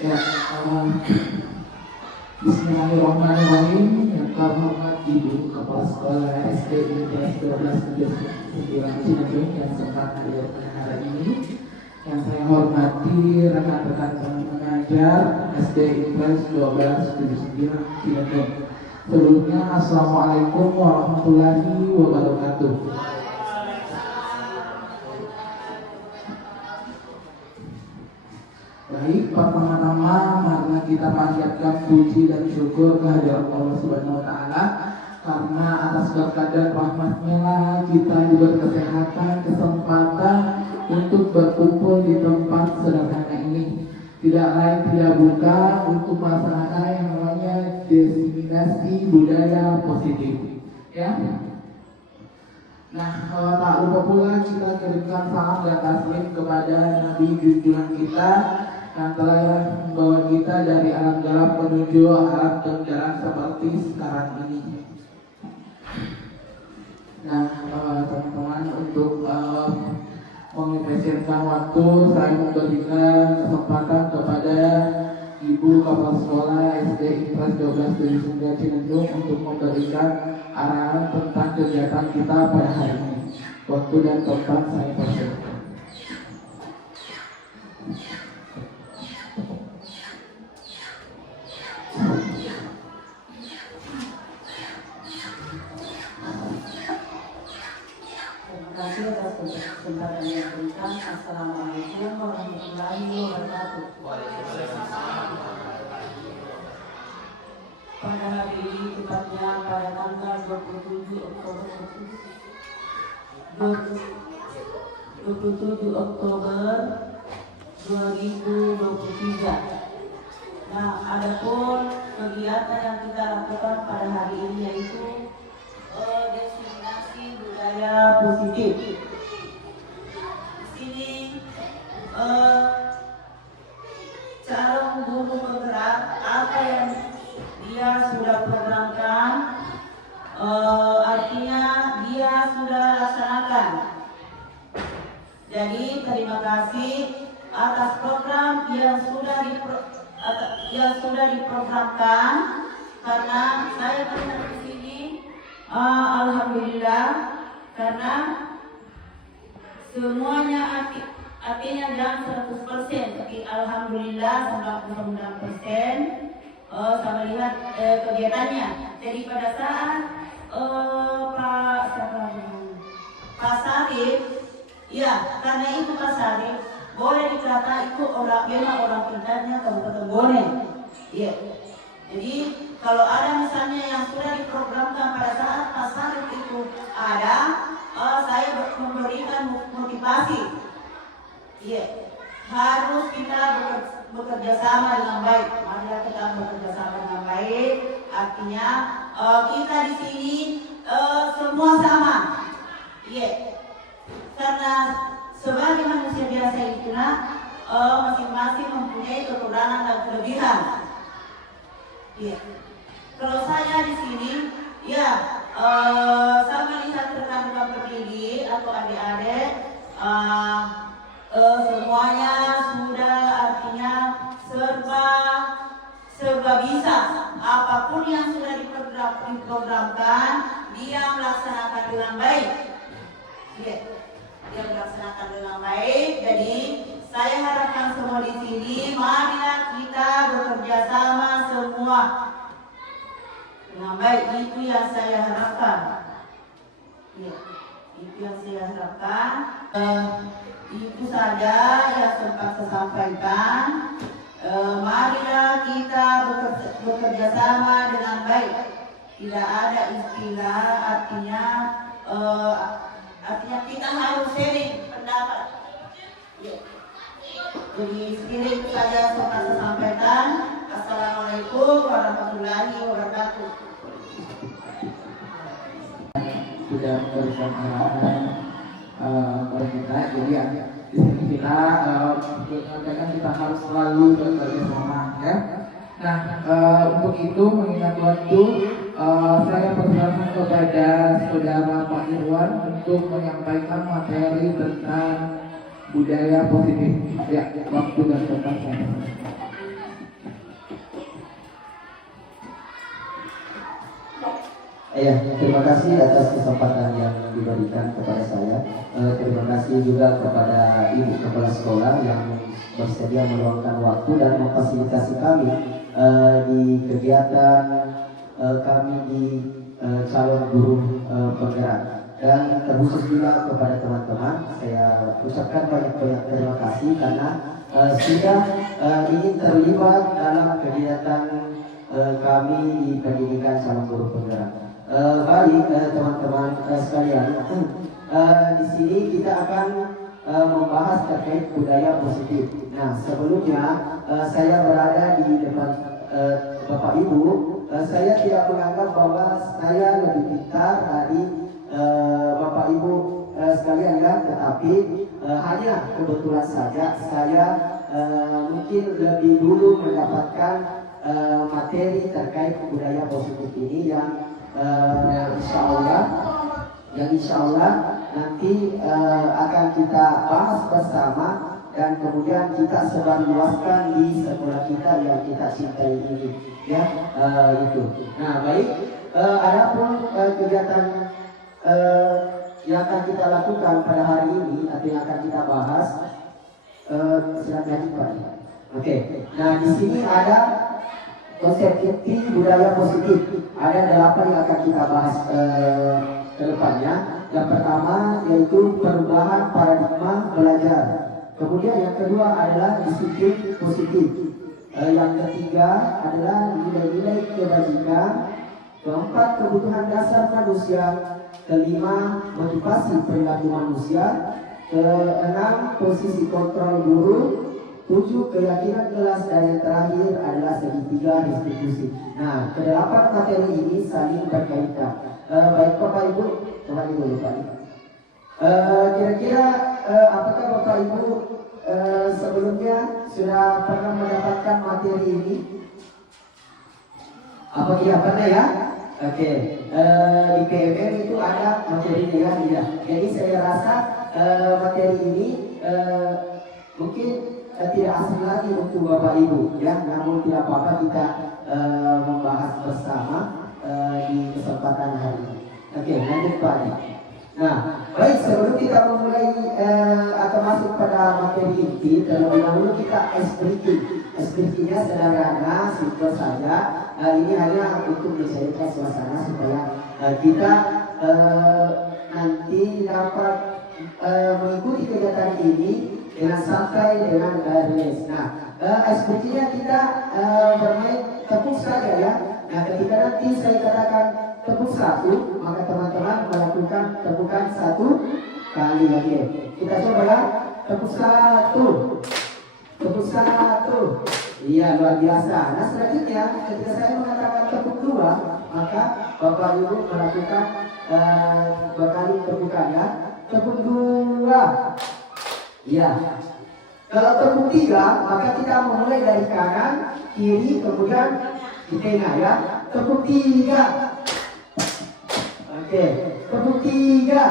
Ya, Bismillahirrahmanirrahim. Yang terhormat Ibu Kepala Sekolah SD kelas 12 Cianjur yang sempat hadir pada hari ini. Yang saya hormati rekan-rekan pengajar SD kelas 12 Cianjur. Sebelumnya, Assalamualaikum warahmatullahi wabarakatuh. Baik, pertama-tama marilah kita panjatkan puji dan syukur kehadirat Allah Subhanahu wa taala, karena atas berkat dan rahmat-Nya lah kita diberi kesehatan, kesempatan untuk berkumpul di tempat sederhana ini. Tidak lain tidak bukan untuk melaksanakan yang namanya diseminasi budaya positif. Ya. Nah, tak lupa pula kita kirimkan salam dan taslim kepada Nabi junjungan kita yang telah membawa kita dari alam gelap menuju alam terang seperti sekarang ini. Nah, teman-teman, untuk mengefisienkan waktu, saya memberikan kesempatan kepada Ibu Kepala Sekolah SD kelas 12 Sunda Cianjur untuk memberikan arahan tentang kegiatan kita pada hari ini. Waktu dan tempat saya persilakan. Terima kasih atas kesempatan yang diberikan. Assalamualaikum warahmatullahi wabarakatuh. Pada hari ini, tepatnya pada tanggal 27 Oktober 2023. Nah, adapun kegiatan yang kita lakukan pada hari ini yaitu diseminasi budaya positif. Di sini cara guru bergerak apa yang dia sudah programkan, artinya dia sudah laksanakan. Jadi terima kasih atas program yang sudah diprogramkan, karena saya benar di sini. Alhamdulillah, karena semuanya artinya jangan 100%, tapi alhamdulillah 99%. Saya melihat kegiatannya. Jadi pada saat Pak Sarif, ya, karena itu Pak Sarif boleh dikata itu memang orang pintarnya Kabupaten Bone. Ya. Jadi kalau ada misalnya yang sudah diprogramkan pada saat Pak Sarif itu ada, saya memberikan motivasi. Ya. Harus kita bekerja sama dengan baik. Mari kita bekerja sama dengan baik. Artinya kita di sini semua sama. Yeah. Karena sebagai manusia biasa itu masing-masing mempunyai kekurangan dan kelebihan. Yeah. Kalau saya di sini, ya saya melihat rekan-rekan pendidik atau adik-adik. Semuanya sudah artinya serba bisa. Apapun yang sudah diprogramkan, dia melaksanakan dengan baik. Ya, dia melaksanakan dengan baik. Jadi saya harapkan semua di sini, marilah kita bekerja sama semua dengan baik. Itu yang saya harapkan. Ya, itu yang saya harapkan. Itu saja yang sempat saya sampaikan. Marilah kita bekerja sama dengan baik. Tidak ada istilah, artinya kita harus sharing pendapat. Ya. Jadi sharing saja sempat saya sampaikan. Assalamualaikum warahmatullahi wabarakatuh. Sudah memberikan arahan kepada kita, jadi di sini kita menyampaikan kita harus selalu bekerja sama, ya. Nah, untuk itu mengingat waktu, saya persilakan kepada saudara Pak Irwan untuk menyampaikan materi tentang budaya positif. Ya, waktu dan tempat saya. Ya, terima kasih atas kesempatan yang diberikan kepada saya. Terima kasih juga kepada Ibu Kepala Sekolah yang bersedia meluangkan waktu dan memfasilitasi kami di kegiatan kami di calon guru penggerak. Dan terkhusus juga kepada teman-teman, saya ucapkan banyak-banyak terima kasih karena sudah ingin terlibat dalam kegiatan kami di pendidikan calon guru penggerak. Baik teman-teman sekalian, di sini kita akan membahas terkait budaya positif. Nah, sebelumnya saya berada di depan Bapak Ibu, saya tidak menganggap bahwa saya lebih pintar dari Bapak Ibu sekalian ya, tetapi hanya kebetulan saja saya mungkin lebih dulu mendapatkan materi terkait budaya positif ini yang insya Allah nanti akan kita bahas bersama dan kemudian kita sebarluaskan di sekolah kita yang kita cintai ini ya, itu. Nah baik, adapun kegiatan yang akan kita lakukan pada hari ini atau yang akan kita bahas, silakan Pak. Oke. Nah di sini ada konsep inti budaya positif. Ada 8 yang akan kita bahas ke depannya. Yang pertama yaitu perubahan paradigma belajar. Kemudian yang kedua adalah disiplin positif. Yang ketiga adalah nilai-nilai kebajikan. Keempat, kebutuhan dasar manusia. Kelima, motivasi perilaku manusia. Keenam, posisi kontrol guru. 7, keyakinan kelas, dan yang terakhir adalah segitiga distribusi. Nah, kedelapan materi ini saling berkaitan. Baik Bapak Ibu, coba dulu Pak. Kira-kira apakah Bapak Ibu sebelumnya sudah pernah mendapatkan materi ini? Apa iya pernah ya? Oke. Di PMM itu ada materinya ya. Jadi saya rasa materi ini mungkin tidak asing lagi untuk Bapak Ibu ya, namun tidak apa-apa kita membahas bersama di kesempatan hari ini. Oke, lanjut Pak. Nah, baik, sebelum kita memulai atau masuk pada materi inti, terlebih dahulu kita SBT-nya sederhana, simpel saja. Ini hanya untuk mencairkan suasana supaya kita nanti dapat mengikuti kegiatan ini dengan santai, dengan relax. Nah, SBT-nya kita bermain tepuk saja ya. Nah, ketika nanti saya katakan tepuk 1, maka teman-teman melakukan tepukan 1 kali lagi. Kita coba ya, tepuk 1, tepuk 1. Iya, luar biasa. Nah, selanjutnya ketika saya mengatakan tepuk 2, maka Bapak Ibu melakukan berkali tepukan ya. Tepuk 2. Iya. Kalau tepuk 3, maka kita memulai dari kanan, kiri, kemudian di tengah ya. Tepuk 3. Oke, tepuk 3.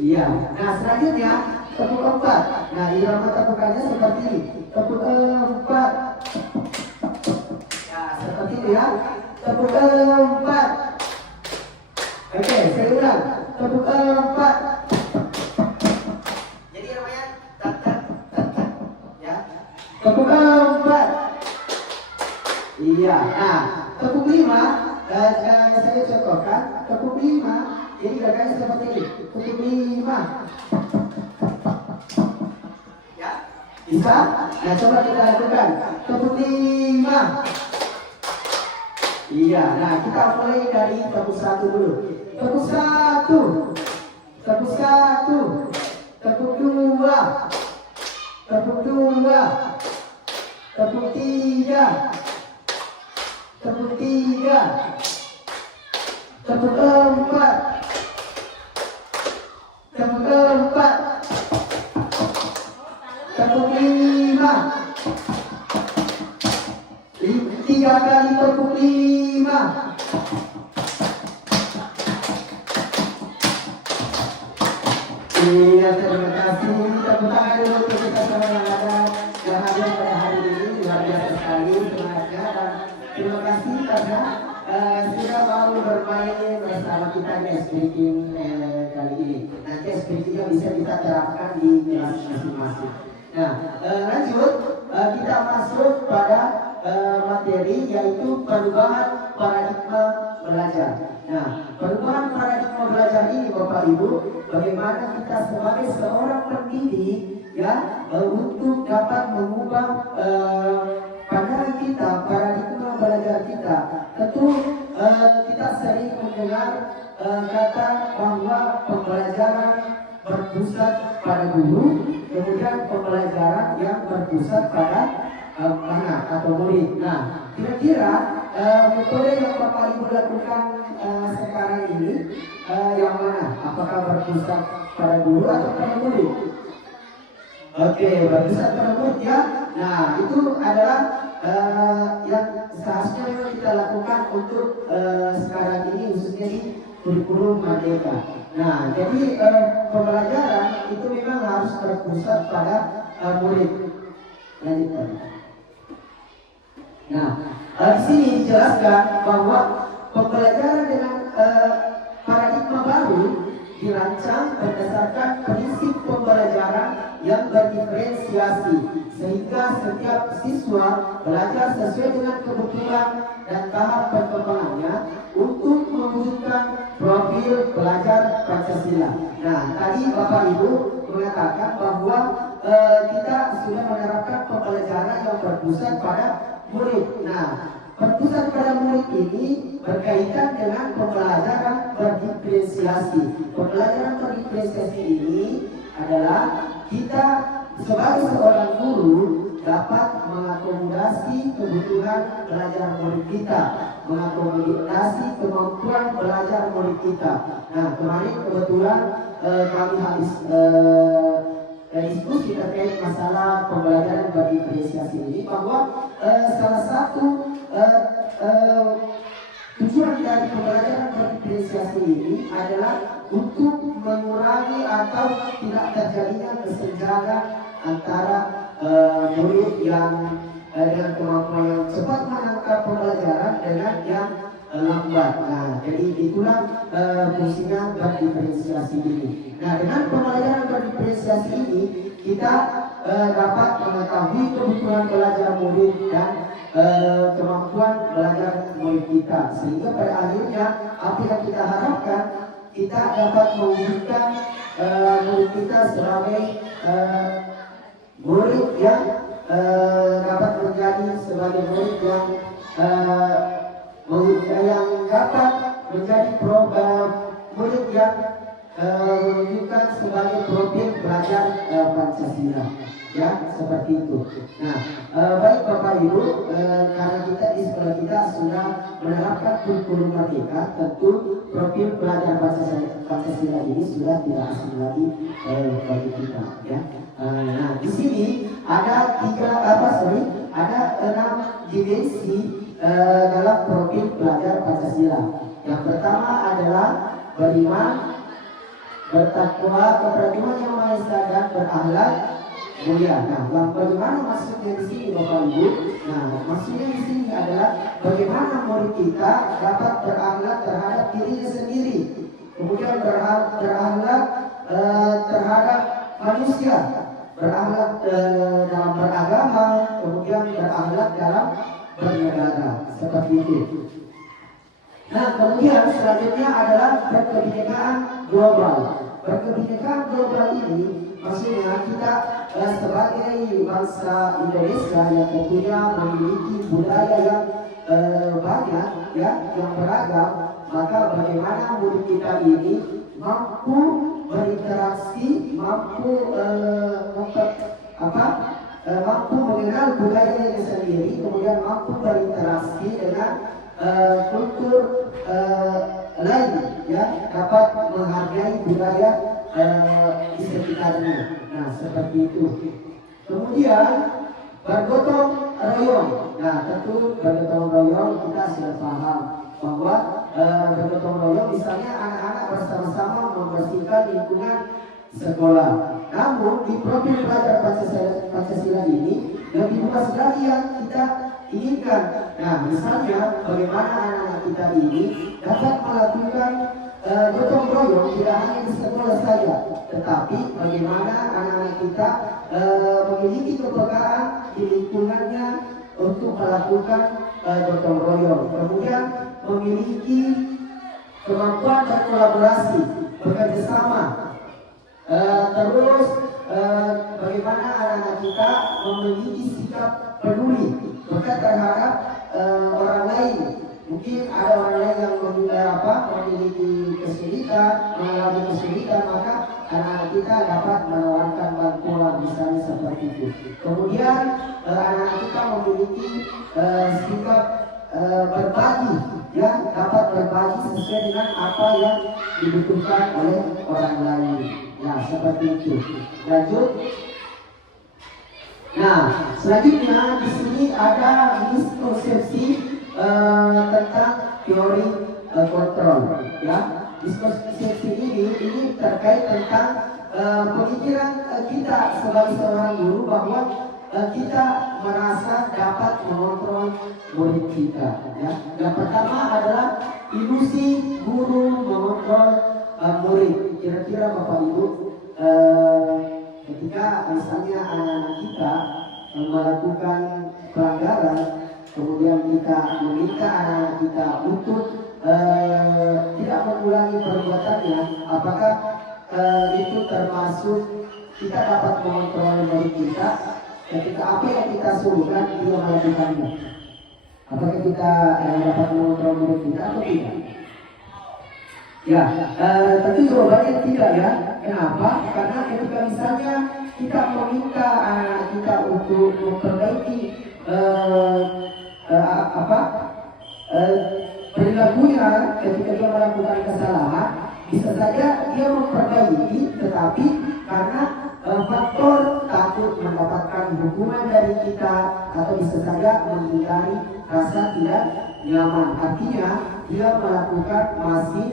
Iya. Nah, selanjutnya tepuk 4. Nah, irama tepukannya seperti ini. Tepuk 4. Ya, seperti itu ya. Tepuk 4. Oke, saya ulang. Tepuk 4. Jadi namanya tak ya. Tepuk 4. Iya. Nah, tepuk 5. Saya contohkan tepuk 5. Jadi gerakannya seperti ini. Tepuk 5. Ya, bisa? Nah, coba kita lakukan. Tepuk 5. Iya. Nah, kita mulai dari tepuk 1 dulu. Tepuk 1. Tepuk 1. Tepuk 2. Tepuk 2. Tepuk 3. Tepuk 3. Tepuk 4. Tepuk 4. Tepuk 5. 3 kali tepuk 5. Iya, terima kasih. Tepuk tangan dulu untuk kita semua yang ada yang hadir pada hari ini. Luar biasa sekali semangatnya, dan terima kasih karena sudah mau bermain bersama kita di speaking kali ini. Nanti speakingnya bisa kita terapkan di kelas masing-masing. Nah, lanjut kita masuk pada materi yaitu perubahan paradigma belajar. Nah, perubahan paradigma belajar ini Bapak Ibu, bagaimana kita sebagai seorang pendidik ya untuk dapat mengubah pandangan kita, paradigma belajar kita. Tentu kita sering mendengar kata bahwa pembelajaran berpusat pada guru, kemudian pembelajaran yang berpusat pada anak atau murid. Nah, kira-kira metode yang Bapak Ibu lakukan sekarang ini yang mana? Apakah berpusat pada guru atau pada murid? Oke, berpusat pada murid ya. Nah, itu adalah yang seharusnya memang kita lakukan untuk sekarang ini khususnya di kurikulum Merdeka. Nah, jadi pembelajaran itu memang harus berpusat pada murid. Lanjutkan. Nah, di sini dijelaskan bahwa pembelajaran dengan paradigma baru dirancang berdasarkan prinsip pembelajaran yang berdiferensiasi sehingga setiap siswa belajar sesuai dengan kebutuhan dan tahap perkembangannya untuk mewujudkan profil belajar Pancasila. Nah, tadi Bapak Ibu mengatakan bahwa kita sudah menerapkan pembelajaran yang berpusat pada murid. Nah, berpusat pada murid ini berkaitan dengan pembelajaran berdiferensiasi. Pembelajaran berdiferensiasi ini adalah kita sebagai seorang guru dapat mengakomodasi kebutuhan belajar murid kita, mengakomodasi kemampuan belajar murid kita. Nah, kemarin kebetulan kami habis diskusi terkait masalah pembelajaran berdiferensiasi ini, bahwa salah satu tujuan dari pembelajaran berdiferensiasi ini adalah untuk mengurangi atau tidak terjadinya kesenjangan antara murid yang dengan kemampuan yang cepat menangkap pembelajaran dengan yang lambat. Nah, jadi itulah fungsinya berdiferensiasi ini. Nah, dengan pembelajaran berdiferensiasi ini kita dapat mengetahui kebutuhan belajar murid dan kemampuan belajar murid kita, sehingga pada akhirnya apa yang kita harapkan, kita dapat mewujudkan murid kita sebagai murid yang dapat menjadi sebagai murid yang dapat menjadi murid yang menunjukkan sebagai profil belajar Pancasila, ya, seperti itu. Nah, baik Bapak Ibu, karena kita di sekolah kita sudah menerapkan kurikulum Merdeka, tentu profil belajar Pancasila ini sudah tidak asing lagi bagi kita, ya. Nah, di sini ada 6 dimensi dalam profil belajar Pancasila. Yang pertama adalah beriman, bertakwa kepada Tuhan Yang Maha Esa dan berakhlak mulia. Nah, bagaimana maksudnya di sini Bapak Ibu? Nah, maksudnya di sini adalah bagaimana murid kita dapat berakhlak terhadap dirinya sendiri, kemudian berakhlak terhadap manusia, berakhlak dalam beragama, kemudian berakhlak dalam bernegara, seperti itu. Nah, kemudian selanjutnya adalah berkebinekaan global. Berkebinekaan global ini maksudnya kita sebagai bangsa Indonesia yang tentunya memiliki budaya yang banyak, ya, yang beragam, maka bagaimana murid kita ini mampu berinteraksi, mampu mampu mengenal budayanya sendiri, kemudian mampu berinteraksi dengan kultur lain, ya, dapat menghargai budaya di sekitarnya. Nah, seperti itu. Kemudian bergotong royong. Nah, tentu bergotong royong kita sudah paham bahwa bergotong royong misalnya anak-anak bersama-sama membersihkan lingkungan sekolah. Namun di profil belajar Pancasila ini lebih luas lagi yang kita inginkan. Nah, misalnya bagaimana anak-anak kita ini dapat melakukan gotong royong tidak hanya di sekolah saja, tetapi bagaimana anak-anak kita memiliki kepekaan di lingkungannya untuk melakukan gotong royong, kemudian memiliki kemampuan berkolaborasi, bekerja sama. Terus bagaimana anak-anak kita memiliki sikap peduli, bukan terhadap orang lain. Mungkin ada orang lain yang memiliki kesulitan, mengalami kesulitan, maka anak-anak kita dapat menawarkan bantuan, misalnya seperti itu. Kemudian anak-anak kita memiliki sikap berbagi, ya, dapat berbagi sesuai dengan apa yang dibutuhkan oleh orang lain. Ya, seperti itu. Lanjut. Nah, selanjutnya di sini ada miskonsepsi tentang teori kontrol. Ya, miskonsepsi ini terkait tentang pemikiran kita sebagai seorang guru bahwa kita merasa dapat mengontrol murid kita. Ya. Yang pertama adalah ilusi guru mengontrol murid. Kira-kira Bapak Ibu, ketika misalnya anak-anak kita melakukan pelanggaran, kemudian kita meminta anak-anak kita untuk tidak mengulangi perbuatannya, apakah itu termasuk kita dapat mengontrol murid kita? Ketika apa yang kita suruhkan dia melakukannya, apakah kita dapat mengontrol murid kita atau tidak? Ya, tentu jawabannya tidak, ya. Kenapa? Karena ketika misalnya kita meminta anak kita untuk memperbaiki perilakunya ketika dia melakukan kesalahan, bisa saja dia memperbaiki, tetapi karena faktor takut mendapatkan hukuman dari kita atau bisa saja menghindari rasa tidak nyaman, artinya dia melakukan masih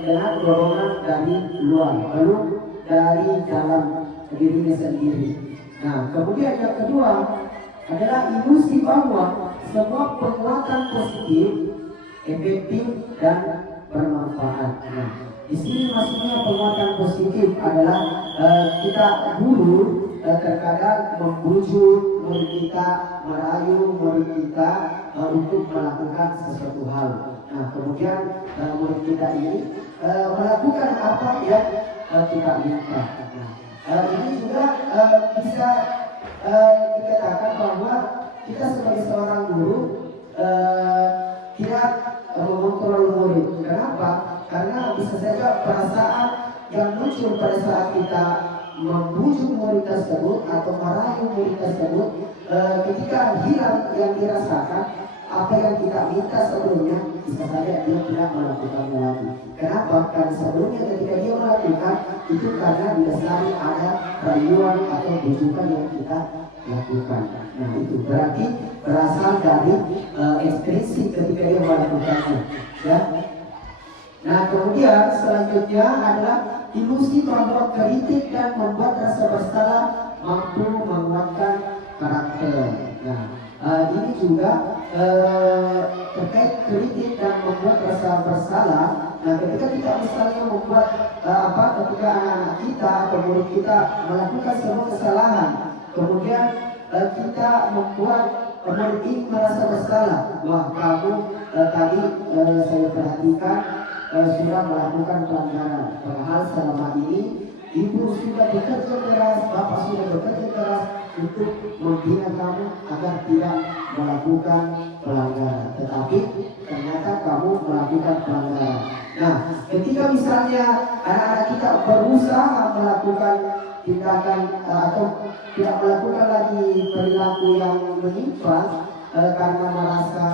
dengan dorongan dari luar, belum dari dalam dirinya sendiri. Nah, kemudian yang kedua adalah ilusi bahwa semua penguatan positif, efektif dan bermanfaat. Nah, di sini maksudnya penguatan positif adalah kita guru terkadang membujuk murid kita, merayu murid kita untuk melakukan sesuatu hal. Nah, kemudian murid kita ini melakukan apa yang kita minta. Nah, ini juga bisa dikatakan bahwa kita sebagai seorang guru tidak mengontrol murid. Kenapa? Karena bisa saja perasaan yang muncul pada saat kita membujuk murid tersebut atau merayu murid tersebut, ketika hilang yang dirasakan, apa yang kita minta sebelumnya, bisa saja dia tidak melakukannya lagi. Kenapa? Karena sebelumnya ketika dia melakukan itu karena didasari ada rayuan atau bujukan yang kita lakukan. Nah, itu berarti berasal dari ekspresi ketika dia melakukannya. Ya. Nah, kemudian selanjutnya adalah ilusi bahwa kritik dan membuat rasa bersalah mampu menguatkan karakter. Nah, ini juga terkait kritik dan membuat rasa bersalah. Nah, ketika kita misalnya membuat ketika anak-anak kita atau murid kita melakukan sebuah kesalahan, kemudian kita membuat murid ini merasa bersalah. Wah, kamu tadi saya perhatikan sudah melakukan pelanggaran. Padahal selama ini ibu sudah bekerja keras, bapak sudah bekerja keras untuk membina kamu agar tidak melakukan pelanggaran. Tetapi ternyata kamu melakukan pelanggaran. Nah, ketika misalnya anak-anak kita berusaha melakukan tindakan atau tidak melakukan lagi perilaku yang menyimpang karena merasa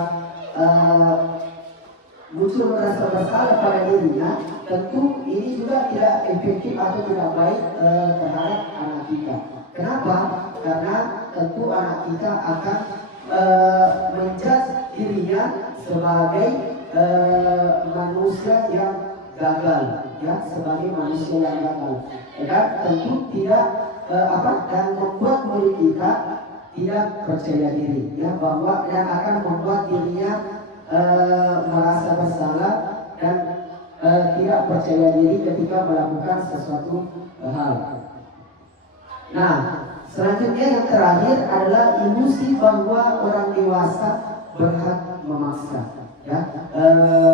muncul rasa bersalah pada dirinya, tentu ini juga tidak efektif atau tidak baik terhadap anak kita. Kenapa? Karena tentu anak kita akan menjudge dirinya sebagai manusia yang gagal, ya, sebagai manusia yang gagal. Dan tentu tidak dan membuat murid kita tidak percaya diri, ya, bahwa yang akan membuat dirinya merasa bersalah dan tidak percaya diri ketika melakukan sesuatu hal. Nah, selanjutnya yang terakhir adalah ilusi bahwa orang dewasa berhak memaksa. Ya,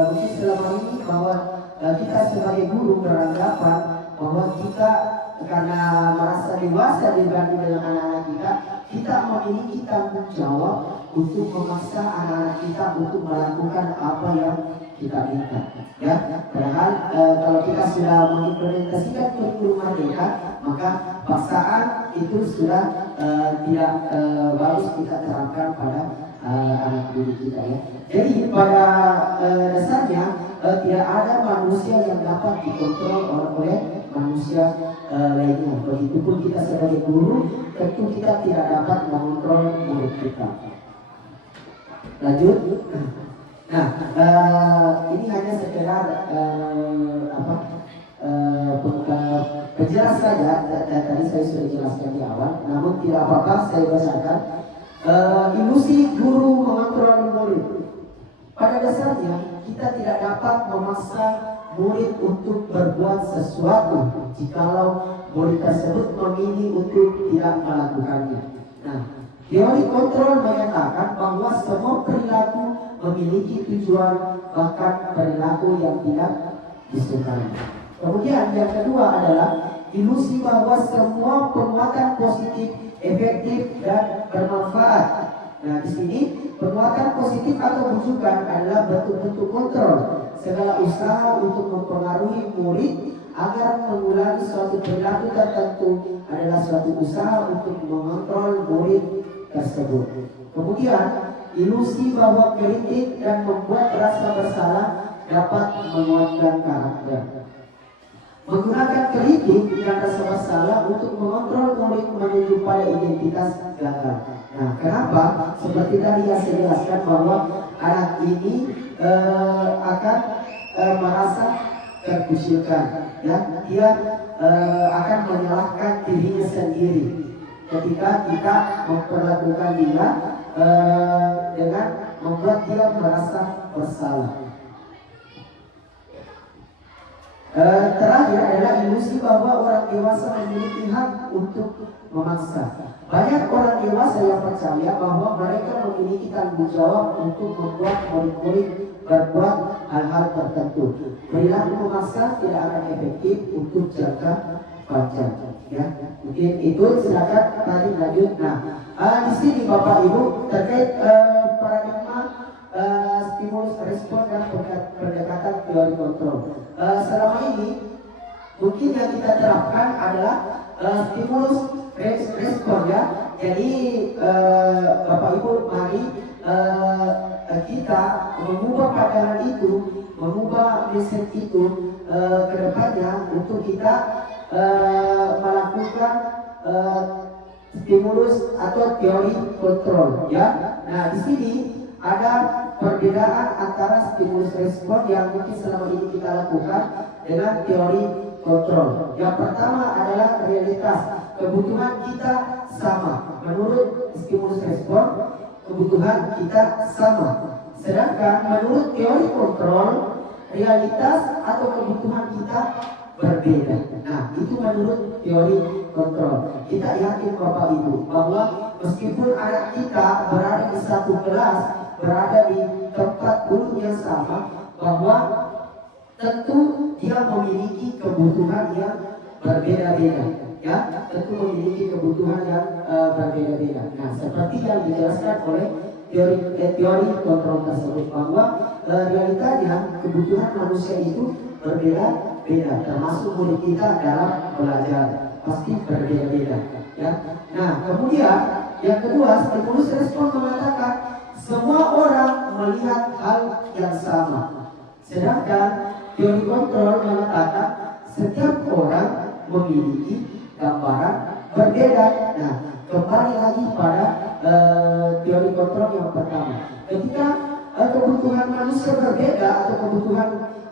mungkin selama ini bahwa kita sebagai guru beranggapan bahwa kita karena merasa dewasa dibanding dengan anak-anak kita memiliki tanggung jawab untuk memaksa anak-anak kita untuk melakukan apa yang kita minta. Ya, padahal kalau kita sudah mengimplementasikan kurikulum merdeka, maka paksaan itu sudah tidak bagus kita terapkan pada anak didik kita, ya. Jadi pada dasarnya tidak ada manusia yang dapat dikontrol oleh manusia lainnya. Begitupun kita sebagai guru, tentu kita tidak dapat mengontrol murid kita. Lanjut. Nah, ini hanya sekedar penjelas saja. Tadi saya sudah jelaskan di awal, namun tidak apa-apa saya bacakan. Ilusi guru mengontrol murid. Pada dasarnya kita tidak dapat memaksa murid untuk berbuat sesuatu jikalau murid tersebut memilih untuk tidak melakukannya. Nah, teori kontrol menyatakan bahwa semua perilaku memiliki tujuan, bahkan perilaku yang tidak disukai. Kemudian yang kedua adalah ilusi bahwa semua perbuatan positif, efektif dan bermanfaat. Nah, di sini perbuatan positif atau bujukan adalah bentuk-bentuk kontrol. Segala usaha untuk mempengaruhi murid agar mengulangi suatu perilaku tertentu adalah suatu usaha untuk mengontrol murid tersebut. Kemudian ilusi bahwa kritik dan membuat rasa bersalah dapat menguatkan karakter. Menggunakan kritik dan rasa bersalah untuk mengontrol murid menuju pada identitas gagal. Nah, kenapa? Seperti tadi yang saya jelaskan bahwa anak ini akan merasa terkucilkan, ya. Dia akan menyalahkan dirinya sendiri ketika kita memperlakukan dia dengan membuat dia merasa bersalah. Terakhir adalah ilusi bahwa orang dewasa memiliki hak untuk memaksa. Banyak orang dewasa yang percaya bahwa mereka memiliki tanggung jawab untuk membuat murid-murid berbuat hal-hal tertentu. Perilaku memaksa tidak akan efektif untuk jangka panjang. Ya, mungkin itu. Silakan tadi lanjut. Nah, di sini Bapak Ibu terkait paradigma stimulus respon dan pendekatan teori kontrol. Selama ini mungkin yang kita terapkan adalah stimulus respon, ya. Jadi Bapak Ibu, mari kita mengubah pandangan itu, mengubah mindset itu ke depannya untuk kita melakukan stimulus atau teori kontrol, ya. Nah, di sini ada perbedaan antara stimulus respon yang mungkin selama ini kita lakukan dengan teori kontrol. Yang pertama adalah realitas. Kebutuhan kita sama. Menurut stimulus respon, kebutuhan kita sama. Sedangkan menurut teori kontrol, realitas atau kebutuhan kita berbeda. Nah, itu menurut teori kontrol. Kita yakin Bapak Ibu bahwa meskipun anak kita berada di satu kelas, berada di tempat guru yang sama, bahwa tentu dia memiliki kebutuhan yang berbeda-beda, ya. Tentu memiliki kebutuhan yang berbeda-beda. Nah, seperti yang dijelaskan oleh teori kontrol tersebut, bahwa realitanya kebutuhan manusia itu berbeda-beda, termasuk murid kita dalam belajar pasti berbeda-beda, ya. Nah, kemudian yang kedua, stimulus respon mengatakan semua orang melihat hal yang sama. Sedangkan teori kontrol mengatakan setiap orang memiliki gambaran berbeda. Nah, kembali lagi pada teori kontrol yang pertama. Ketika kebutuhan manusia berbeda atau kebutuhan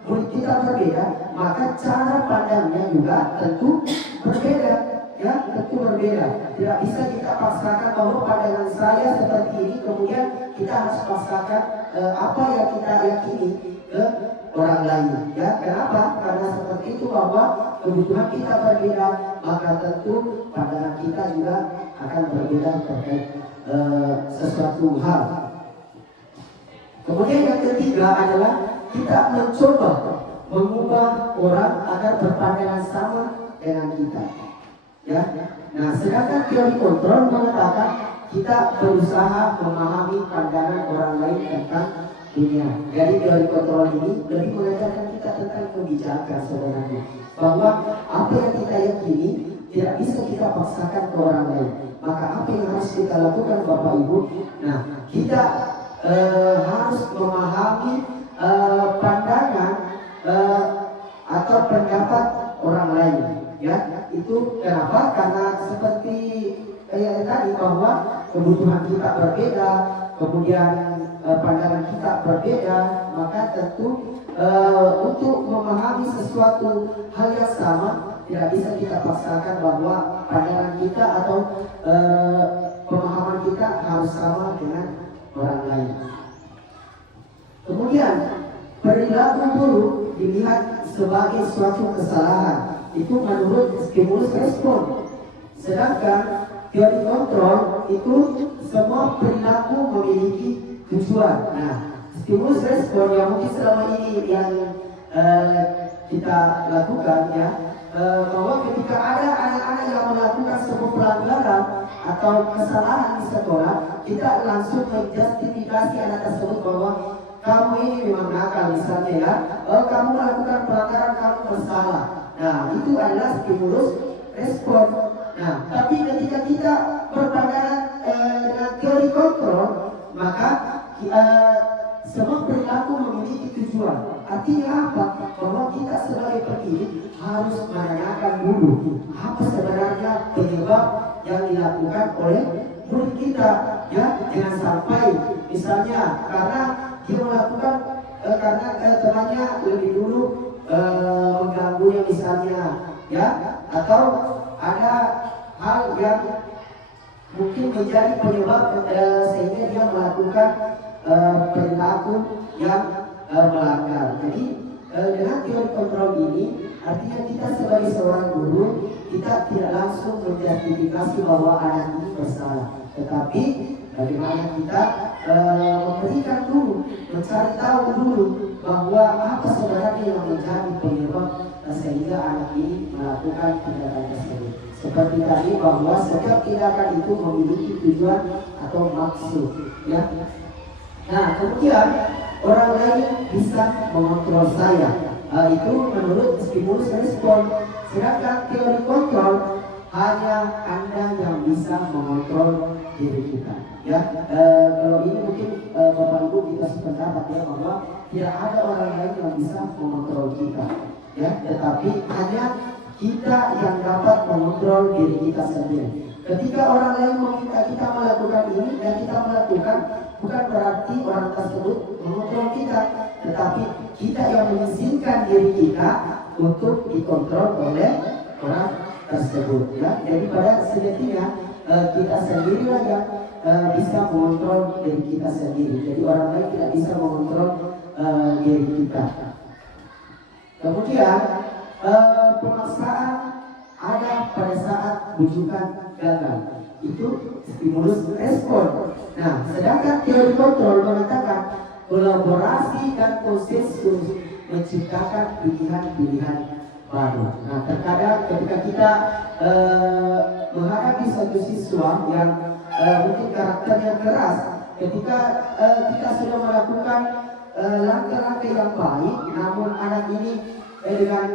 murid kita berbeda, maka cara pandangnya juga tentu berbeda, ya tentu berbeda. Tidak bisa kita paksakan bahwa pandangan saya seperti ini, kemudian kita harus paksakan apa yang kita yakini ke orang lain. Ya, kenapa? Karena seperti itu bahwa kebutuhan kita berbeda, maka tentu pandangan kita juga akan berbeda terkait sesuatu hal. Kemudian yang ketiga adalah kita mencoba mengubah orang agar berpandangan sama dengan kita. Ya, nah sedangkan teori kontrol mengatakan kita berusaha memahami pandangan orang lain tentang dunia. Jadi teori kontrol ini lebih mengajarkan kita tentang kebijakan sebenarnya, bahwa apa yang kita yakini tidak bisa kita paksakan ke orang lain. Maka apa yang harus kita lakukan Bapak Ibu? Nah, kita harus memahami pandangan atau pendapat orang lain. Ya, itu kenapa? Karena seperti yang tadi bahwa kebutuhan kita berbeda, kemudian pandangan kita berbeda, maka tentu untuk memahami sesuatu hal yang sama tidak bisa kita paksakan bahwa pandangan kita atau pemahaman kita harus sama dengan orang lain. Kemudian perilaku buruk dilihat sebagai suatu kesalahan. Itu menurut stimulus respon. Sedangkan teori kontrol itu semua perilaku memiliki tujuan. Nah, stimulus respon yang mungkin selama ini yang kita lakukan ya, bahwa ketika ada anak-anak yang melakukan sebuah pelanggaran atau kesalahan di sekolah, kita langsung menjustifikasi anak tersebut bahwa kamu ini memang nakal misalnya ya, kamu melakukan pelanggaran, kamu bersalah. Nah, itu adalah stimulus respon. Nah, tapi ketika kita berpandangan dengan teori kontrol, maka semua perilaku memiliki tujuan. Artinya apa? Bahwa kita sebagai pendidik harus menanyakan dulu apa sebenarnya penyebab yang dilakukan oleh murid kita. Ya, jangan sampai misalnya karena dia melakukan karena temannya lebih dulu mengganggunya misalnya, ya, atau ada hal yang mungkin menjadi penyebab sehingga dia melakukan perilaku yang melanggar. Jadi dengan teori kontrol ini artinya kita sebagai seorang guru kita tidak langsung menjustifikasi bahwa anak ini bersalah, tetapi bagaimana kita memberikan dulu, mencari tahu dulu bahwa apa sebenarnya yang menjadi penyebab sehingga anak ini melakukan tindakan tersebut. Seperti tadi bahwa setiap tindakan itu memiliki tujuan atau maksud, ya. Nah, kemudian orang lain bisa mengontrol saya. Itu menurut stimulus respon. Sedangkan teori kontrol hanya Anda yang bisa mengontrol diri kita. Ya, kalau ini mungkin Bapak Ibu kita sependapat ya bahwa tidak ada orang lain yang bisa mengontrol kita. Ya, tetapi hanya kita yang dapat mengontrol diri kita sendiri. Ketika orang lain meminta kita melakukan ini dan kita melakukan, bukan berarti orang tersebut mengontrol kita, tetapi kita yang mengizinkan diri kita untuk dikontrol oleh orang tersebut. Ya, jadi pada sejatinya kita sendirilah yang bisa mengontrol diri kita sendiri. Jadi orang lain tidak bisa mengontrol diri kita. Kemudian pemaksaan ada pada saat bujukan gagal. Itu stimulus respon. Nah, sedangkan teori kontrol mengatakan kolaborasi dan konsensus menciptakan pilihan-pilihan baru. Nah, terkadang ketika kita menghadapi satu siswa yang mungkin karakternya keras, ketika kita sudah melakukan langkah-langkah yang baik, namun anak ini dengan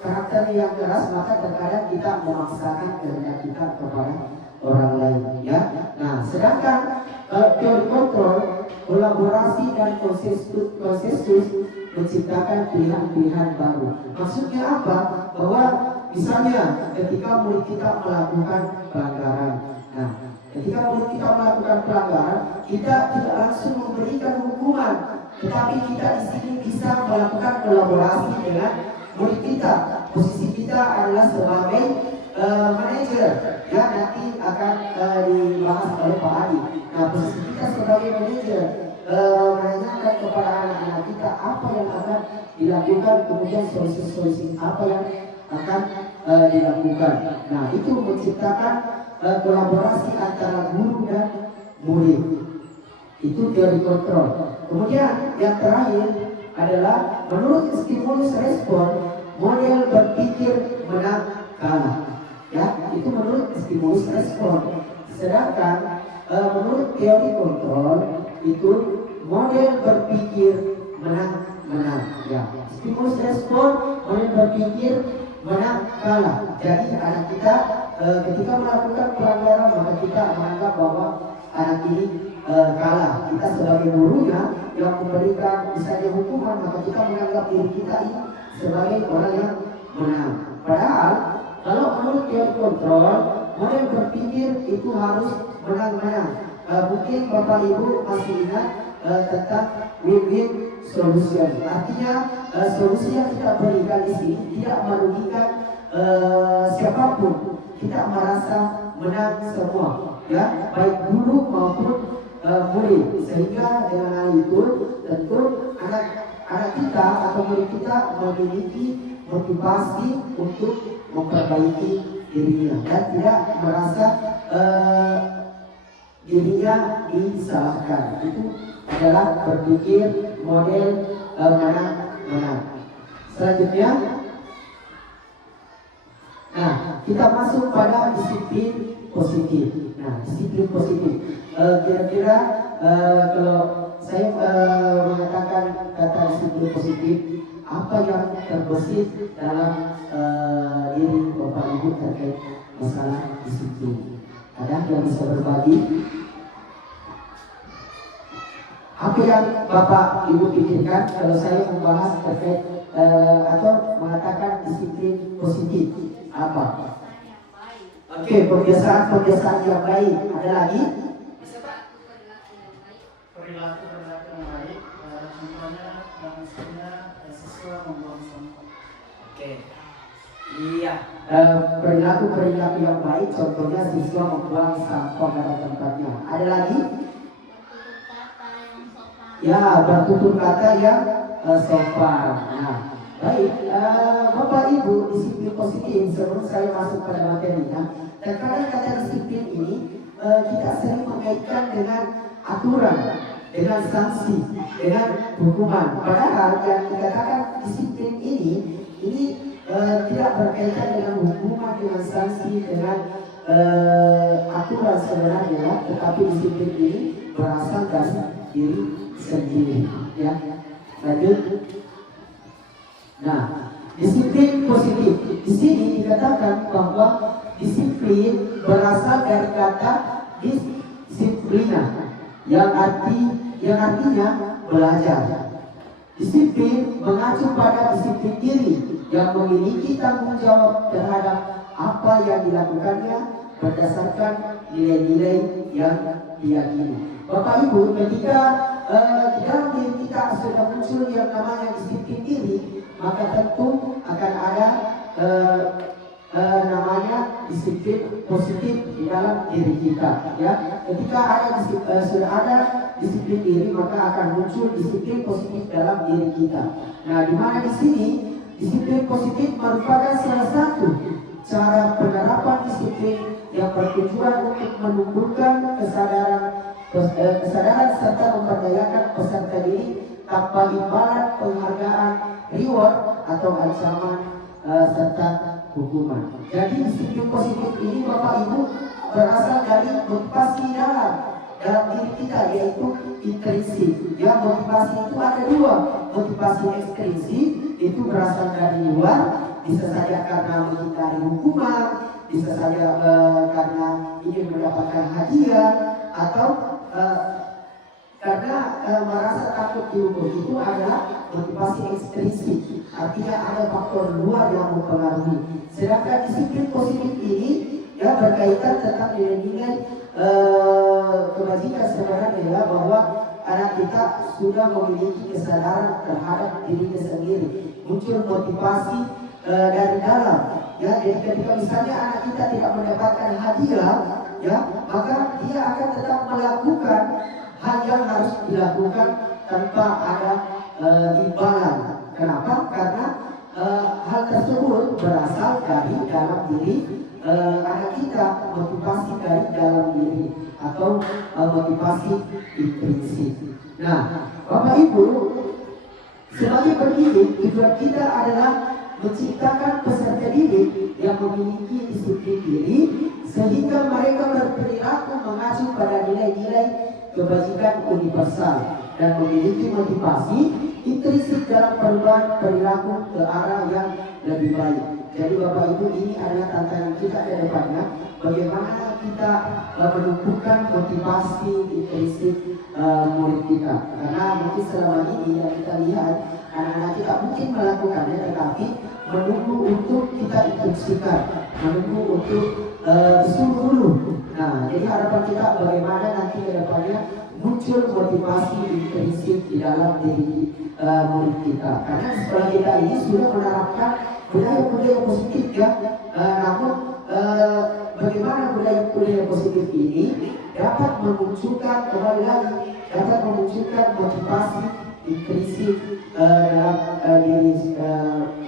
karakternya yang keras, maka terkadang kita memaksakan kehendak kita kepada orang lain, ya. Nah, sedangkan teori kontrol, kolaborasi dan konsensus menciptakan pilihan-pilihan baru. Maksudnya apa? Bahwa misalnya ketika murid kita melakukan pelanggaran, nah, ketika murid kita melakukan pelanggaran, kita tidak langsung memberikan hukuman, tetapi kita di sini bisa melakukan kolaborasi dengan murid kita. Posisi kita adalah sebagai manajer, ya nanti akan dibahas oleh Pak Adi. Nah, posisi kita sebagai manajer menanyakan kepada anak-anak kita apa yang akan dilakukan, kemudian solusi-solusi apa yang akan dilakukan. Nah, itu menciptakan kolaborasi antara guru dan murid. Itu teori kontrol. Kemudian yang terakhir adalah menurut stimulus respon, model berpikir menang kalah. Ya, itu menurut stimulus respon. Sedangkan menurut teori kontrol itu model berpikir menang. Ya, stimulus respon, model berpikir menang kalah. Jadi anak kita ketika melakukan pelanggaran maka kita menganggap bahwa anak ini kalah. Kita sebagai gurunya yang memberikan misalnya hukuman, maka kita menganggap diri kita ini sebagai orang yang menang. Padahal kalau menurut teori kontrol, model berpikir itu harus menang-menang. Mungkin Bapak Ibu masih ingat tentang win-win solution. Artinya solusi yang kita berikan di sini tidak merugikan siapapun. Kita merasa menang semua, ya, baik guru maupun murid. Sehingga dengan hal itu tentu anak kita atau murid kita memiliki motivasi untuk memperbaiki dirinya dan tidak merasa dirinya disalahkan. Itu adalah berpikir model menang. Selanjutnya, nah kita masuk pada disiplin positif. Nah, disiplin positif. Kira-kira kalau saya mengatakan kata disiplin positif, apa yang terbesit dalam diri Bapak Ibu terkait masalah disiplin? Ada yang bisa berbagi? Apa yang Bapak Ibu pikirkan kalau saya membahas terkait atau mengatakan disiplin positif? Apa? Oke, kebiasaan yang baik. Ada lagi? Perilaku yang baik, contohnya misalnya siswa membuang sampah. Oke. Iya. Perilaku yang baik, contohnya siswa membuang sampah pada tempatnya. Ada lagi? Ya, bertutur kata yang sopan. Nah, baik. Bapak Ibu, disiplin positif sebelum saya masuk pada materinya. Terkadang kata disiplin ini kita sering mengaitkan dengan aturan, dengan sanksi, dengan hukuman. Padahal yang dikatakan disiplin ini tidak berkaitan dengan hukuman, dengan sanksi, dengan aturan sebenarnya, tetapi disiplin ini berasal dari diri sendiri. Ya, lanjut. Nah, disiplin positif di sini dikatakan bahwa disiplin berasal dari kata disiplina yang artinya belajar. Disiplin mengacu pada disiplin diri yang memiliki tanggung jawab terhadap apa yang dilakukannya berdasarkan nilai-nilai yang diyakini. Bapak Ibu, ketika di dalam diri kita sudah muncul yang namanya disiplin diri, maka tentu akan ada namanya disiplin positif di dalam diri kita. Ya, ketika sudah ada disiplin diri, maka akan muncul disiplin positif dalam diri kita. Nah, di mana di sini disiplin positif merupakan salah satu cara penerapan disiplin yang bertujuan untuk menumbuhkan kesadaran serta memperdayakan peserta diri tanpa imbalan penghargaan, reward atau ancaman serta hukuman. Jadi disiplin positif ini Bapak Ibu berasal dari motivasi dalam diri kita, yaitu intrinsik. Ya, motivasi itu ada dua. Motivasi ekstrinsik itu berasal dari luar, bisa saja karena menghindari hukuman, bisa saja karena ingin mendapatkan hadiah, atau karena merasa takut dihukum. Itu adalah motivasi ekstrinsik, artinya ada faktor luar yang mempengaruhi. Sedangkan disiplin positif ini ya berkaitan tentang nilai-nilai kebajikan sebenarnya, ya, bahwa anak kita sudah memiliki kesadaran terhadap dirinya sendiri, muncul motivasi dari dalam Ya, jadi ketika misalnya anak kita tidak mendapatkan hadiah, ya, maka dia akan tetap melakukan hal yang harus dilakukan tanpa ada imbalan. Kenapa? Karena hal tersebut berasal dari dalam diri anak kita, motivasi dari dalam diri atau motivasi intrinsik. Nah, Bapak Ibu, sebagai pendidik, tujuan kita adalah menciptakan peserta didik yang memiliki disiplin diri sehingga mereka berperilaku mengacu pada nilai-nilai kebajikan universal dan memiliki motivasi intrinsik dalam perubahan perilaku ke arah yang lebih baik. Jadi Bapak Ibu, ini adalah tantangan kita ke depannya, bagaimana kita menumbuhkan motivasi intrinsik murid kita. Karena mungkin selama ini yang kita lihat anak-anak kita mungkin melakukannya, tetapi menunggu untuk kita instruksikan, menunggu untuk disuruh dulu. Nah, jadi harapan kita bagaimana nanti ke depannya muncul motivasi intrinsik di dalam diri murid kita. Karena sekolah kita ini sudah menerapkan budaya-budaya positif ya. Namun bagaimana budaya-budaya positif ini dapat memunculkan kembali lagi, dapat memunculkan motivasi intrinsik dalam diri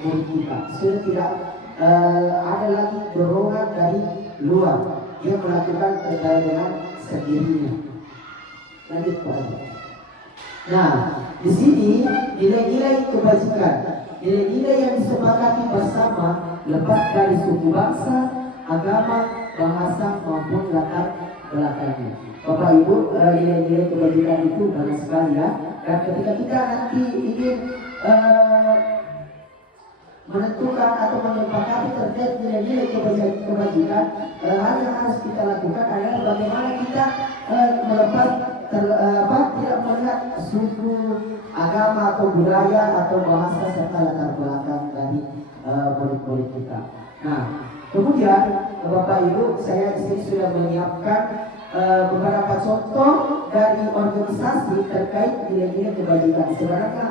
murid kita. Sudah tidak ada lagi dorongan dari luar, dia melakukan terkait dengan sendirinya. Lanjut Pak. Nah, di sini nilai-nilai kebajikan, nilai-nilai yang disepakati bersama lepas dari suku bangsa, agama, bahasa maupun latar belakangnya. Bapak Ibu, nilai-nilai kebajikan itu banyak sekali ya. Dan ketika kita nanti ingin menentukan atau menyepakati terkait nilai-nilai kebajikan, hal yang harus kita lakukan adalah bagaimana kita melepas tidak melihat suku, agama atau budaya atau bahasa serta latar belakang dari murid-murid kita. Nah, kemudian Bapak Ibu, saya di sini sudah menyiapkan beberapa contoh dari organisasi terkait nilai-nilai kebajikan. Sebenarnya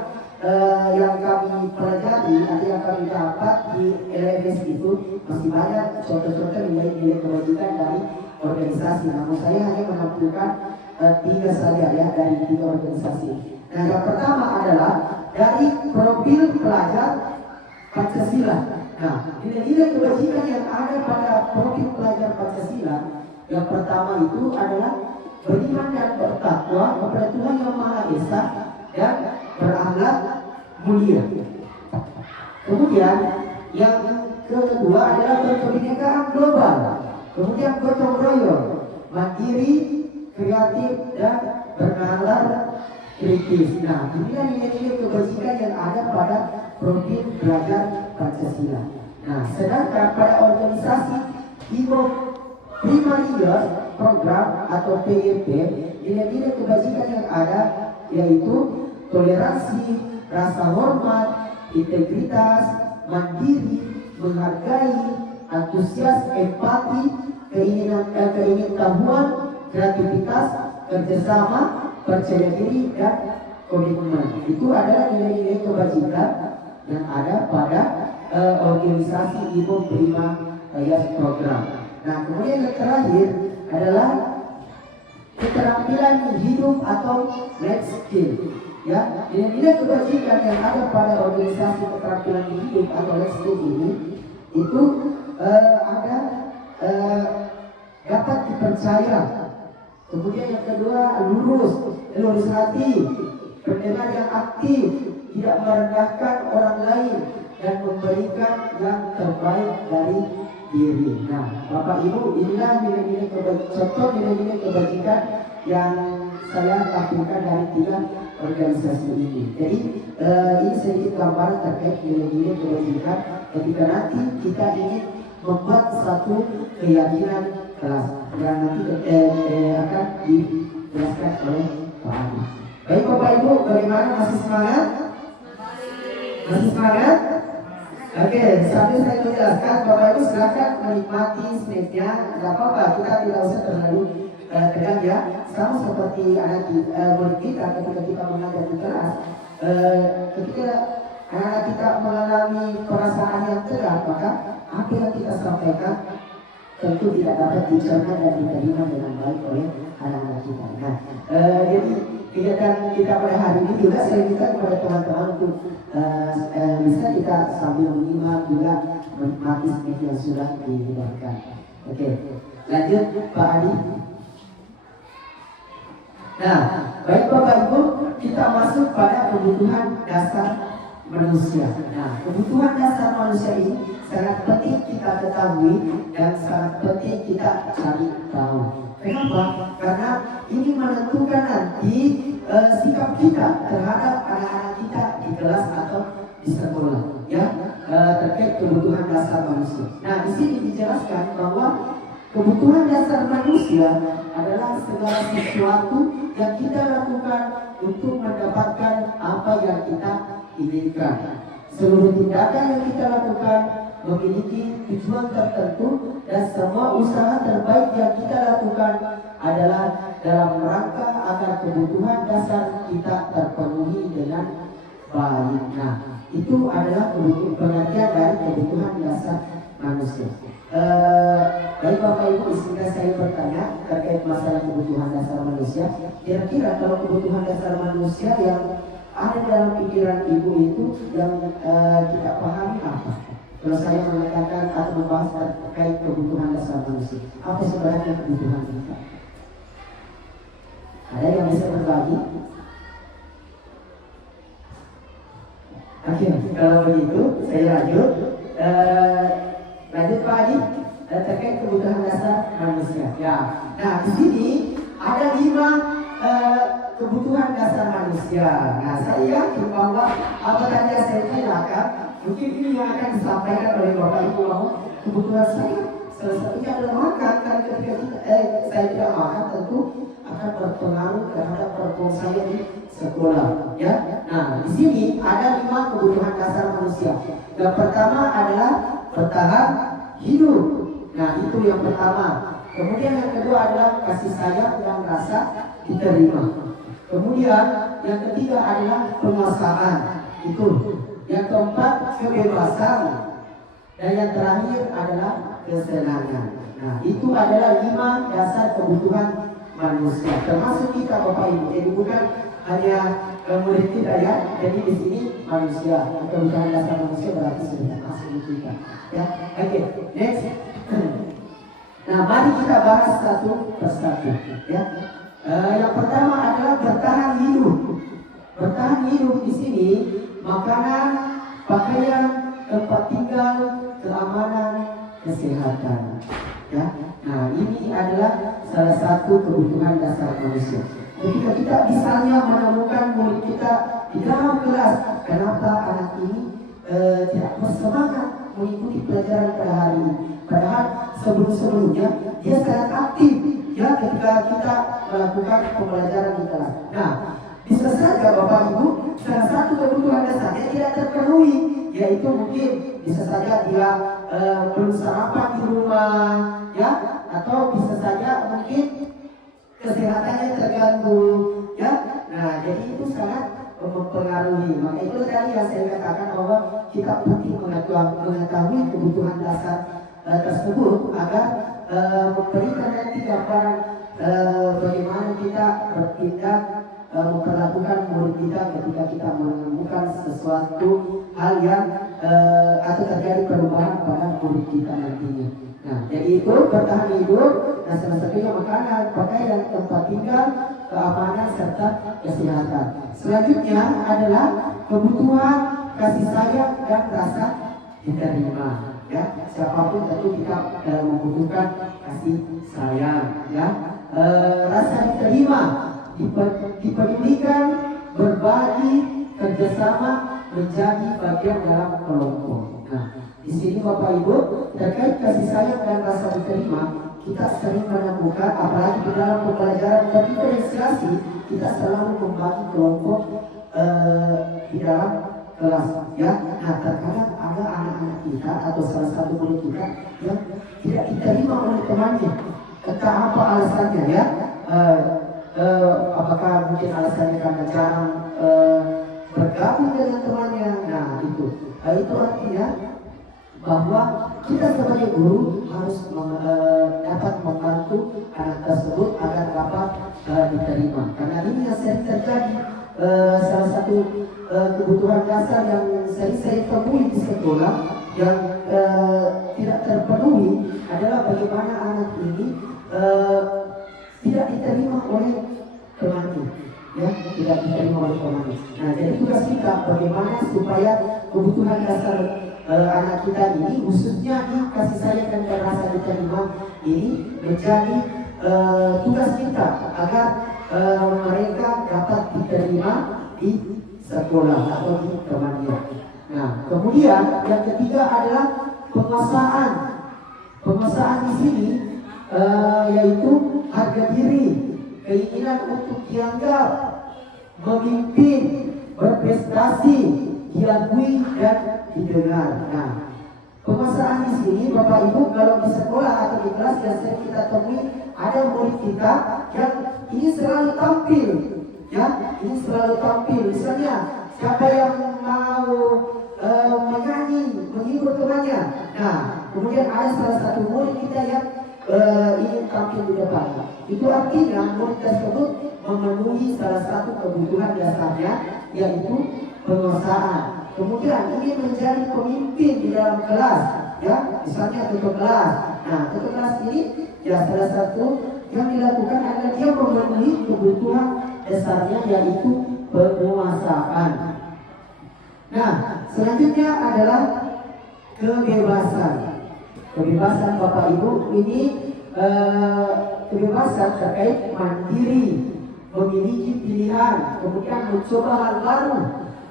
yang kami pelajari atau yang kami dapat di LMS itu masih banyak contoh-contoh nilai-nilai kebajikan dari organisasi. Namun saya hanya menampilkan 3 saja ya dari 3 organisasi. Nah, yang pertama adalah dari profil pelajar Pancasila. Nah, nilai-nilai kebajikan yang ada pada profil pelajar Pancasila, yang pertama itu adalah beriman dan bertakwa kepada Tuhan Yang Maha Esa dan berakhlak mulia. Kemudian yang kedua adalah berkebinekaan global. Kemudian gotong royong, mandiri, kreatif dan bernalar kritis. Nah, inilah nilai-nilai kebajikan yang ada pada profil pelajar Pancasila. Nah, sedangkan pada organisasi Ibo Primarius Program atau PIP, nilai-nilai kebajikan yang ada yaitu toleransi, rasa hormat, integritas, mandiri, menghargai, antusias, empati, keingintahuan, kreativitas, kerjasama, percaya diri, dan komitmen. Itu adalah nilai-nilai kebajikan yang ada pada organisasi Ibu Prima Program. Nah, kemudian yang terakhir adalah keterampilan hidup atau life skill. Ya, nilai-nilai kebajikan yang ada pada organisasi keterampilan hidup atau life skill ini itu ada dapat dipercaya. Kemudian yang kedua lurus hati, pendengar yang aktif, tidak merendahkan orang lain dan memberikan yang terbaik dari diri. Nah, Bapak Ibu, inilah nilai-nilai contoh nilai-nilai kebajikan yang saya tampilkan dari 3 organisasi ini. Jadi ini sedikit gambaran terkait nilai-nilai kebajikan ketika nanti kita ingin membuat satu keyakinan kelas yang nanti akan dijelaskan oleh Pak Adi. Baik Bapak Ibu, bagaimana, masih semangat? Masih semangat? Oke, sambil saya menjelaskan, Bapak Ibu silakan menikmati snacknya. Tidak apa-apa, kita tidak usah terlalu tegang ya. Sama seperti anak murid kita ketika kita mengajar di kelas, ketika anak-anak kita mengalami perasaan yang tegang, maka apa yang kita sampaikan tentu tidak dapat dicerna dan diterima dengan baik oleh anak-anak kita. Nah, jadi kegiatan kita pada hari ini juga saya minta kepada teman-teman untuk bisa kita sambil menyimak juga menikmati speech yang sudah dihidangkan. Oke, lanjut Pak Adi. Nah, baik Bapak Ibu, kita masuk pada kebutuhan dasar manusia. Nah, kebutuhan dasar manusia ini sangat penting kita ketahui dan sangat penting kita cari tahu. Kenapa? Karena ini menentukan nanti sikap kita terhadap anak-anak kita di kelas atau di sekolah, ya, terkait kebutuhan dasar manusia. Nah, di sini dijelaskan bahwa kebutuhan dasar manusia adalah segala sesuatu yang kita lakukan untuk mendapatkan apa yang kita inginkan. Seluruh tindakan yang kita lakukan memiliki tujuan tertentu dan semua usaha terbaik yang kita lakukan adalah dalam rangka agar kebutuhan dasar kita terpenuhi dengan baik. Nah, itu adalah pengertian dari kebutuhan dasar manusia. Baik Bapak Ibu, izinkan saya bertanya terkait masalah kebutuhan dasar manusia. Kira-kira kalau kebutuhan dasar manusia yang ada dalam pikiran Ibu itu yang kita pahami apa? Kalau saya mengatakan atau membahas terkait kebutuhan dasar manusia, apa sebenarnya kebutuhan kita? Ada yang bisa berbagi? Oke, kalau begitu saya lanjut. Lanjut Pak Adi, terkait kebutuhan dasar manusia. Ya, nah di sini ada 5 kebutuhan dasar manusia. Nah, saya yakin bahwa apa tadi yang saya tanyakan, mungkin ini yang akan disampaikan oleh Bapak Ibu bahwa kebutuhan saya salah satunya adalah makan. Karena ketika saya tidak makan, tentu akan berpengaruh terhadap performa saya di sekolah. Ya, nah di sini ada 5 kebutuhan dasar manusia. Yang pertama adalah bertahan hidup. Nah, itu yang pertama. Kemudian yang kedua adalah kasih sayang dan rasa diterima. Kemudian yang ketiga adalah penguasaan. Itu. Yang keempat kebebasan. Dan yang terakhir adalah kesenangan. Nah, itu adalah 5 dasar kebutuhan manusia. Termasuk kita Bapak Ibu. Jadi bukan hanya murid kita ya. Jadi di sini manusia. Kebutuhan dasar manusia berarti sudah masuk kita. Ya, oke. Next. Nah, mari kita bahas satu persatu. Ya. Yang pertama adalah bertahan hidup. Bertahan hidup di sini makanan, pakaian, tempat tinggal, keamanan, kesehatan. Ya. Nah, ini adalah salah satu kebutuhan dasar manusia. Ketika kita misalnya menemukan murid kita di dalam kelas, kenapa anak ini tidak bersemangat mengikuti pelajaran pada hari ini? Padahal sebelum-sebelumnya dia sangat aktif ya ketika kita melakukan pembelajaran di kelas. Nah, bisa saja Bapak Ibu salah satu kebutuhan dasarnya tidak terpenuhi, yaitu mungkin bisa saja dia belum sarapan di rumah, ya, atau bisa saja mungkin kesehatannya terganggu, ya. Nah, jadi itu sangat mempengaruhi. Maka itu tadi yang saya katakan bahwa kita penting mengetahui kebutuhan dasar tersebut agar memberikan nanti gambaran bagaimana kita bertindak memperlakukan murid kita ketika kita menemukan sesuatu hal yang atau terjadi perubahan pada murid kita nantinya. Nah, jadi itu bertahan hidup, dan salah satunya makanan, pakaian, tempat tinggal, keamanan serta kesehatan. Selanjutnya adalah kebutuhan kasih sayang dan rasa diterima. Ya, siapapun tentu kita membutuhkan kasih sayang. Ya, rasa diterima, dipedulikan, berbagi, kerjasama, menjadi bagian dalam kelompok. Nah, di sini Bapak Ibu terkait kasih sayang dan rasa diterima, kita sering menemukan, apalagi di dalam pembelajaran dan diferensiasi, kita selalu membagi kelompok di dalam kelas. Ya, nah terkadang ada anak-anak kita atau salah satu murid kita yang tidak diterima oleh temannya. Entah apa alasannya ya. Apakah mungkin alasannya karena jarang bergabung dengan temannya. Nah itu artinya bahwa kita sebagai guru harus dapat membantu anak tersebut agar dapat diterima. Karena ini yang sering terjadi, salah satu kebutuhan dasar yang sering saya temui di sekolah yang tidak terpenuhi adalah bagaimana anak ini tidak diterima oleh temannya, ya, tidak diterima oleh temannya. Nah, jadi tugas kita bagaimana supaya kebutuhan dasar anak kita ini, khususnya di kasih sayang dan rasa diterima ini, menjadi tugas kita agar mereka dapat diterima di sekolah atau di temannya. Nah, kemudian yang ketiga adalah penguasaan. Penguasaan di sini yaitu harga diri, keinginan untuk dianggap, memimpin, berprestasi, diakui dan didengar. Nah, penguasaan di sini Bapak Ibu, kalau di sekolah atau di kelas yang sering kita temui, ada murid kita yang ini selalu tampil, ya, ini selalu tampil. Misalnya siapa yang mau menyanyi, menghibur temannya. Nah, kemudian ada salah satu murid kita yang ingin tampil di depan. Itu artinya murid tersebut memenuhi salah satu kebutuhan dasarnya, yaitu penguasaan. Kemudian ingin menjadi pemimpin di dalam kelas, ya, misalnya ketua kelas. Nah, ketua kelas ini ya salah satu yang dilakukan adalah dia memenuhi kebutuhan dasarnya, yaitu penguasaan. Nah, selanjutnya adalah kebebasan. Kebebasan Bapak Ibu ini kebebasan terkait mandiri, memiliki pilihan, kemudian mencoba hal baru,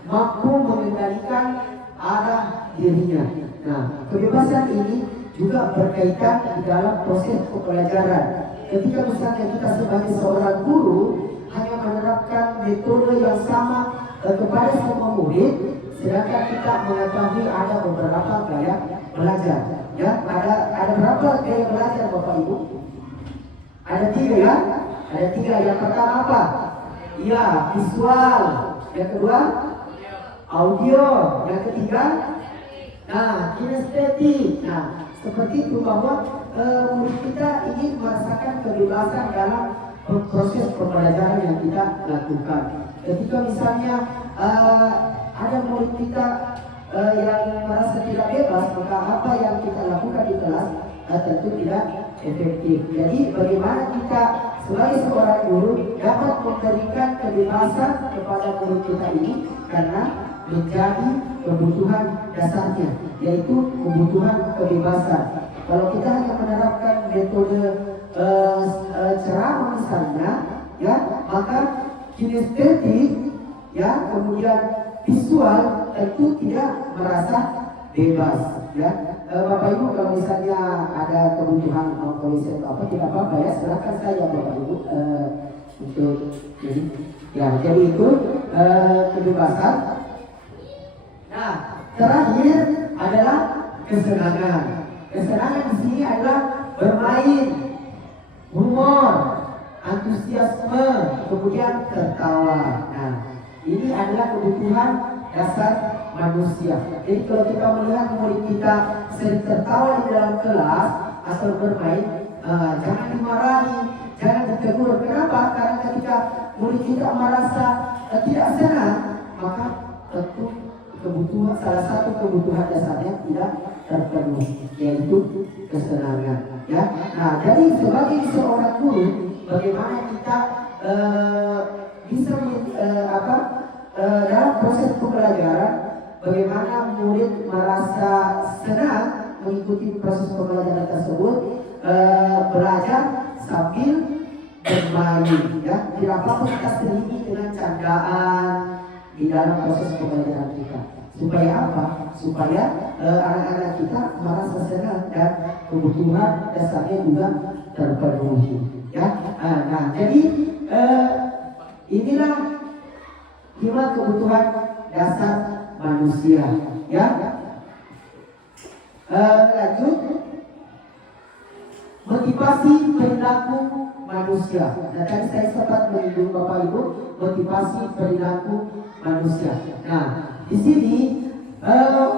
mampu mengendalikan arah dirinya. Nah, kebebasan ini juga berkaitan di dalam proses pembelajaran. Ketika misalnya kita sebagai seorang guru hanya menerapkan metode yang sama kepada semua murid, sedangkan kita mengetahui ada beberapa gaya belajar. Ya, ada berapa gaya belajar Bapak Ibu? Ada 3, ya? Ada 3. Yang pertama apa? Iya, visual. Yang kedua, audio. Yang ketiga, nah, kinestetik. Nah, seperti itu bahwa murid kita ingin merasakan kebebasan dalam proses pembelajaran yang kita lakukan. Ketika misalnya ada murid kita yang merasa tidak bebas, maka apa yang kita lakukan di kelas tentu tidak efektif. Jadi bagaimana kita sebagai seorang guru dapat memberikan kebebasan kepada murid kita ini, karena menjadi kebutuhan dasarnya, yaitu kebutuhan kebebasan. Kalau kita hanya menerapkan metode ceramah misalnya, ya, maka kinestetik, ya, kemudian visual tentu tidak merasa bebas, ya. Bapak Ibu, kalau misalnya ada kebutuhan polisi atau apa, tidak apa-apa, ya, silakan saja Bapak Ibu untuk ini, ya. Jadi itu kebebasan. Nah, terakhir adalah kesenangan. Kesenangan di sini adalah bermain, humor, antusiasme, kemudian tertawa. Nah, ini adalah kebutuhan dasar manusia. Jadi kalau kita melihat murid kita sering tertawa di dalam kelas atau bermain, jangan dimarahi, jangan ditegur. Kenapa? Karena ketika murid kita merasa tidak senang, maka tentu kebutuhan, salah satu kebutuhan dasarnya tidak terpenuhi, yaitu kesenangan. Ya, nah, jadi sebagai seorang guru, bagaimana kita bisa dalam proses pembelajaran, bagaimana murid merasa senang mengikuti proses pembelajaran tersebut, belajar sambil bermain, ya. Tidak apa-apa kita selingi dengan candaan di dalam proses pembelajaran kita. Supaya apa? Supaya anak-anak kita merasa senang dan kebutuhan dasarnya juga terpenuhi, ya. Nah, jadi inilah 5 kebutuhan dasar manusia, ya. Lanjut, motivasi perilaku manusia. Nah, tadi saya sempat menyinggung Bapak Ibu, motivasi perilaku manusia. Nah, di sini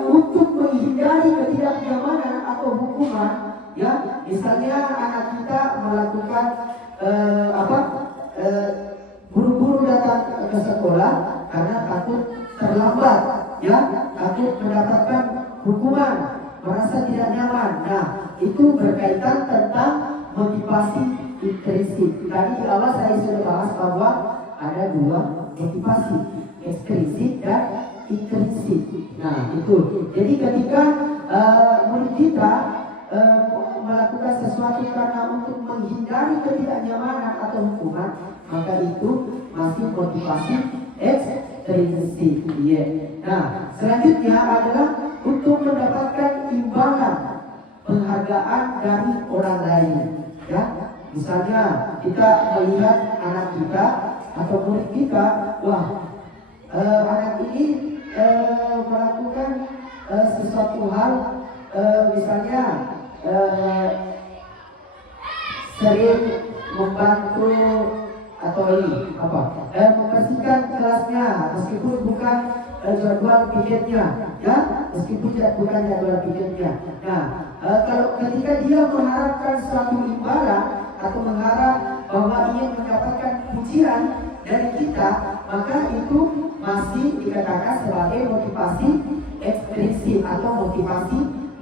untuk menghindari ketidaknyamanan atau hukuman, ya, misalnya anak kita melakukan buru-buru datang ke sekolah karena takut terlambat, ya, takut mendapatkan hukuman, merasa tidak nyaman. Nah, itu berkaitan tentang motivasi intrinsik. Tadi di awal saya sudah bahas bahwa ada dua motivasi, ekstrinsik dan intrinsik. Nah, itu. Jadi ketika murid kita melakukan sesuatu karena untuk menghindari ketidaknyamanan atau hukuman, maka itu masih motivasi ekstrinsik. Nah, selanjutnya adalah untuk mendapatkan imbalan penghargaan dari orang lain. Ya, misalnya kita melihat anak kita atau murid kita, wah, anak ini melakukan sesuatu hal, misalnya sering membantu atau ini membersihkan kelasnya meskipun bukan jadwal piketnya, ya, meskipun bukan jadwal piketnya. Nah, kalau ketika dia mengharapkan suatu imbalan atau mengharap bahwa ingin mendapatkan pujian dari kita, maka itu masih dikatakan sebagai motivasi ekstrinsik atau motivasi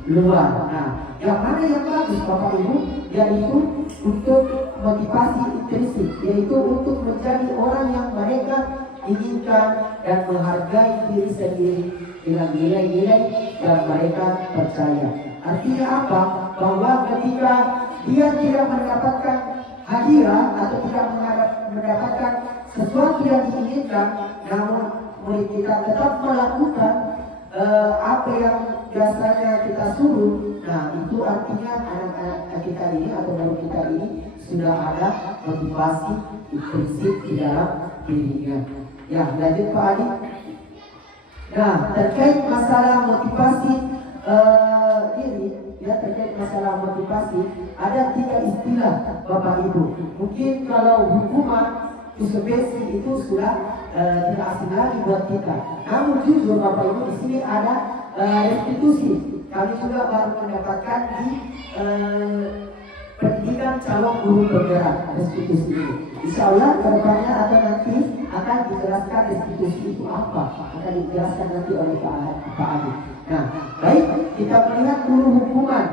luar. Nah, yang mana yang bagus Bapak Ibu? Yaitu untuk motivasi intrinsik, yaitu untuk menjadi orang yang mereka inginkan dan menghargai diri sendiri dengan nilai-nilai yang mereka percaya. Artinya apa? Bahwa ketika dia tidak mendapatkan hadiah atau tidak mendapatkan sesuatu yang diinginkan, namun murid kita tetap melakukan apa yang biasanya kita suruh. Nah, itu artinya anak-anak kita ini atau murid kita ini sudah ada motivasi intrinsik di dalam dirinya. Ya, lanjut Pak Adi. Nah, terkait masalah motivasi diri, ya, terkait masalah motivasi, ada 3 istilah Bapak Ibu. Mungkin kalau hukuman konsekuensi itu sudah tidak asing lagi buat kita. Namun jujur Bapak Ibu, di sini ada restitusi. Kami juga baru mendapatkan di pendidikan calon guru penggerak restitusi ini. Insya Allah kedepannya atau nanti akan dijelaskan restitusi itu apa, akan dijelaskan nanti oleh Pak Adi. Nah, baik, kita melihat dulu hukuman.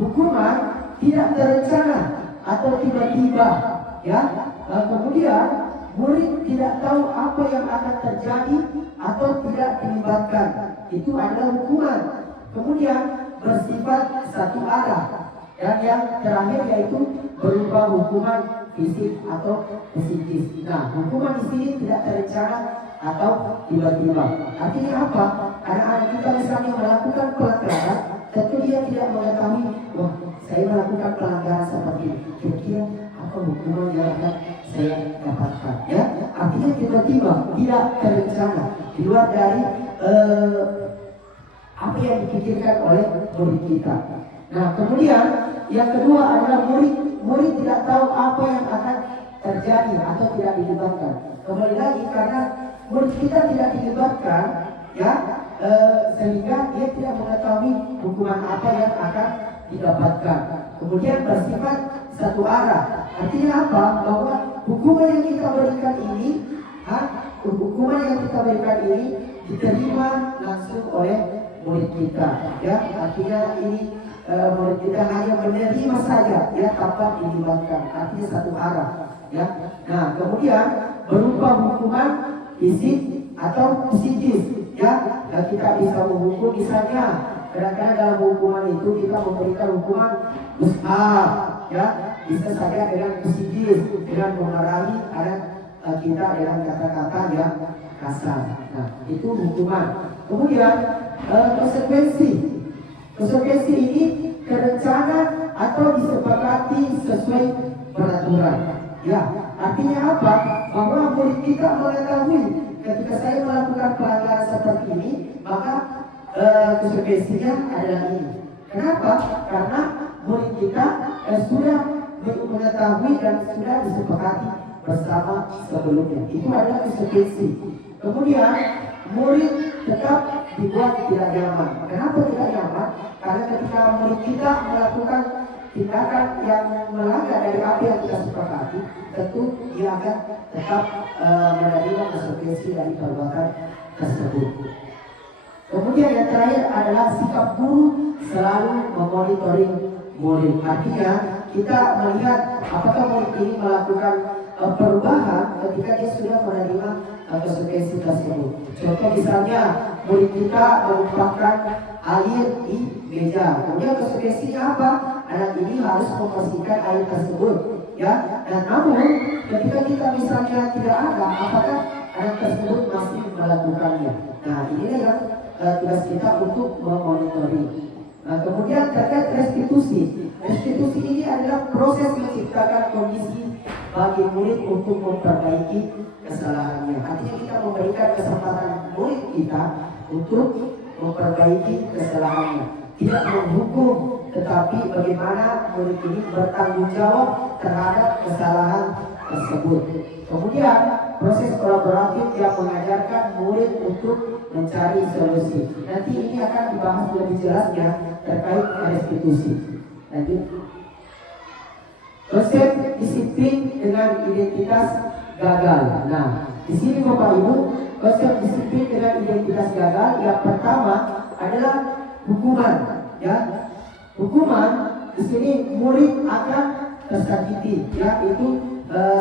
Hukuman tidak terencana atau tiba-tiba, ya. Kemudian murid tidak tahu apa yang akan terjadi atau tidak dilibatkan. Itu adalah hukuman. Kemudian bersifat satu arah. Dan yang terakhir yaitu berupa hukuman fisik atau psikis. Nah, hukuman di sini tidak terencana atau tiba-tiba. Artinya apa? Anak-anak kita misalnya melakukan pelanggaran, tentu dia tidak mengetahui, wah, saya melakukan pelanggaran seperti ini. Kira-kira apa hukuman yang akan saya dapatkan? Ya, artinya tiba-tiba, tidak terencana, di luar dari apa yang dipikirkan oleh murid kita. Nah, kemudian yang kedua adalah murid tidak tahu apa yang akan terjadi atau tidak dilibatkan. Kembali lagi karena murid kita tidak dilibatkan, ya, sehingga dia tidak mengetahui hukuman apa yang akan didapatkan. Kemudian bersifat satu arah. Artinya apa? Bahwa hukuman yang kita berikan ini, diterima langsung oleh murid kita, ya. Artinya ini murid kita hanya menerima saja, ya, tanpa dilibatkan. Artinya satu arah, ya. Nah, kemudian berupa hukuman fisik atau psikis, ya. Nah, kita bisa menghukum, misalnya kadang-kadang dalam hukuman itu kita memberikan hukuman besar, ya. Bisa saja dengan psikis, dengan memarahi anak kita dengan kata-kata yang kasar. Nah, itu hukuman. Kemudian konsekuensi ini terencana atau disepakati sesuai peraturan. Ya, artinya apa? Bahwa murid kita mengetahui ketika saya melakukan pelanggaran seperti ini, maka konsekuensinya adalah ini. Kenapa? Karena murid kita sudah mengetahui dan sudah disepakati bersama sebelumnya. Itu adalah konsekuensi. Kemudian murid tetap dibuat tidak nyaman. Kenapa tidak nyaman? Karena ketika murid kita melakukan tindakan yang melanggar dari apa yang kita sepakati, tentu dia akan tetap menerima konsekuensi dari perbuatan tersebut. Kemudian yang terakhir adalah sikap guru selalu memonitoring murid. Artinya kita melihat apakah murid ini melakukan perubahan ketika dia sudah menerima konsekuensi tersebut. Contoh misalnya murid kita menumpahkan air di meja, kemudian konsekuensinya apa? Anak ini harus membersihkan air tersebut, ya. Dan namun ketika kita misalnya tidak ada, apakah anak tersebut masih melakukannya? Nah, inilah yang tugas kita untuk memonitori. Nah, kemudian terkait restitusi. Restitusi ini adalah proses menciptakan kondisi bagi murid untuk memperbaiki kesalahannya. Artinya kita memberikan kesempatan murid kita untuk memperbaiki kesalahannya. Tidak menghukum, tetapi bagaimana murid ini bertanggung jawab terhadap kesalahan tersebut. Kemudian proses kolaboratif yang mengajarkan murid untuk mencari solusi. Nanti ini akan dibahas lebih jelasnya terkait restitusi. Lanjut. Konsep disiplin dengan identitas gagal. Nah, di sini Bapak Ibu, konsep disiplin dengan identitas gagal yang pertama adalah hukuman. Ya, hukuman di sini murid akan tersakiti. Ya, itu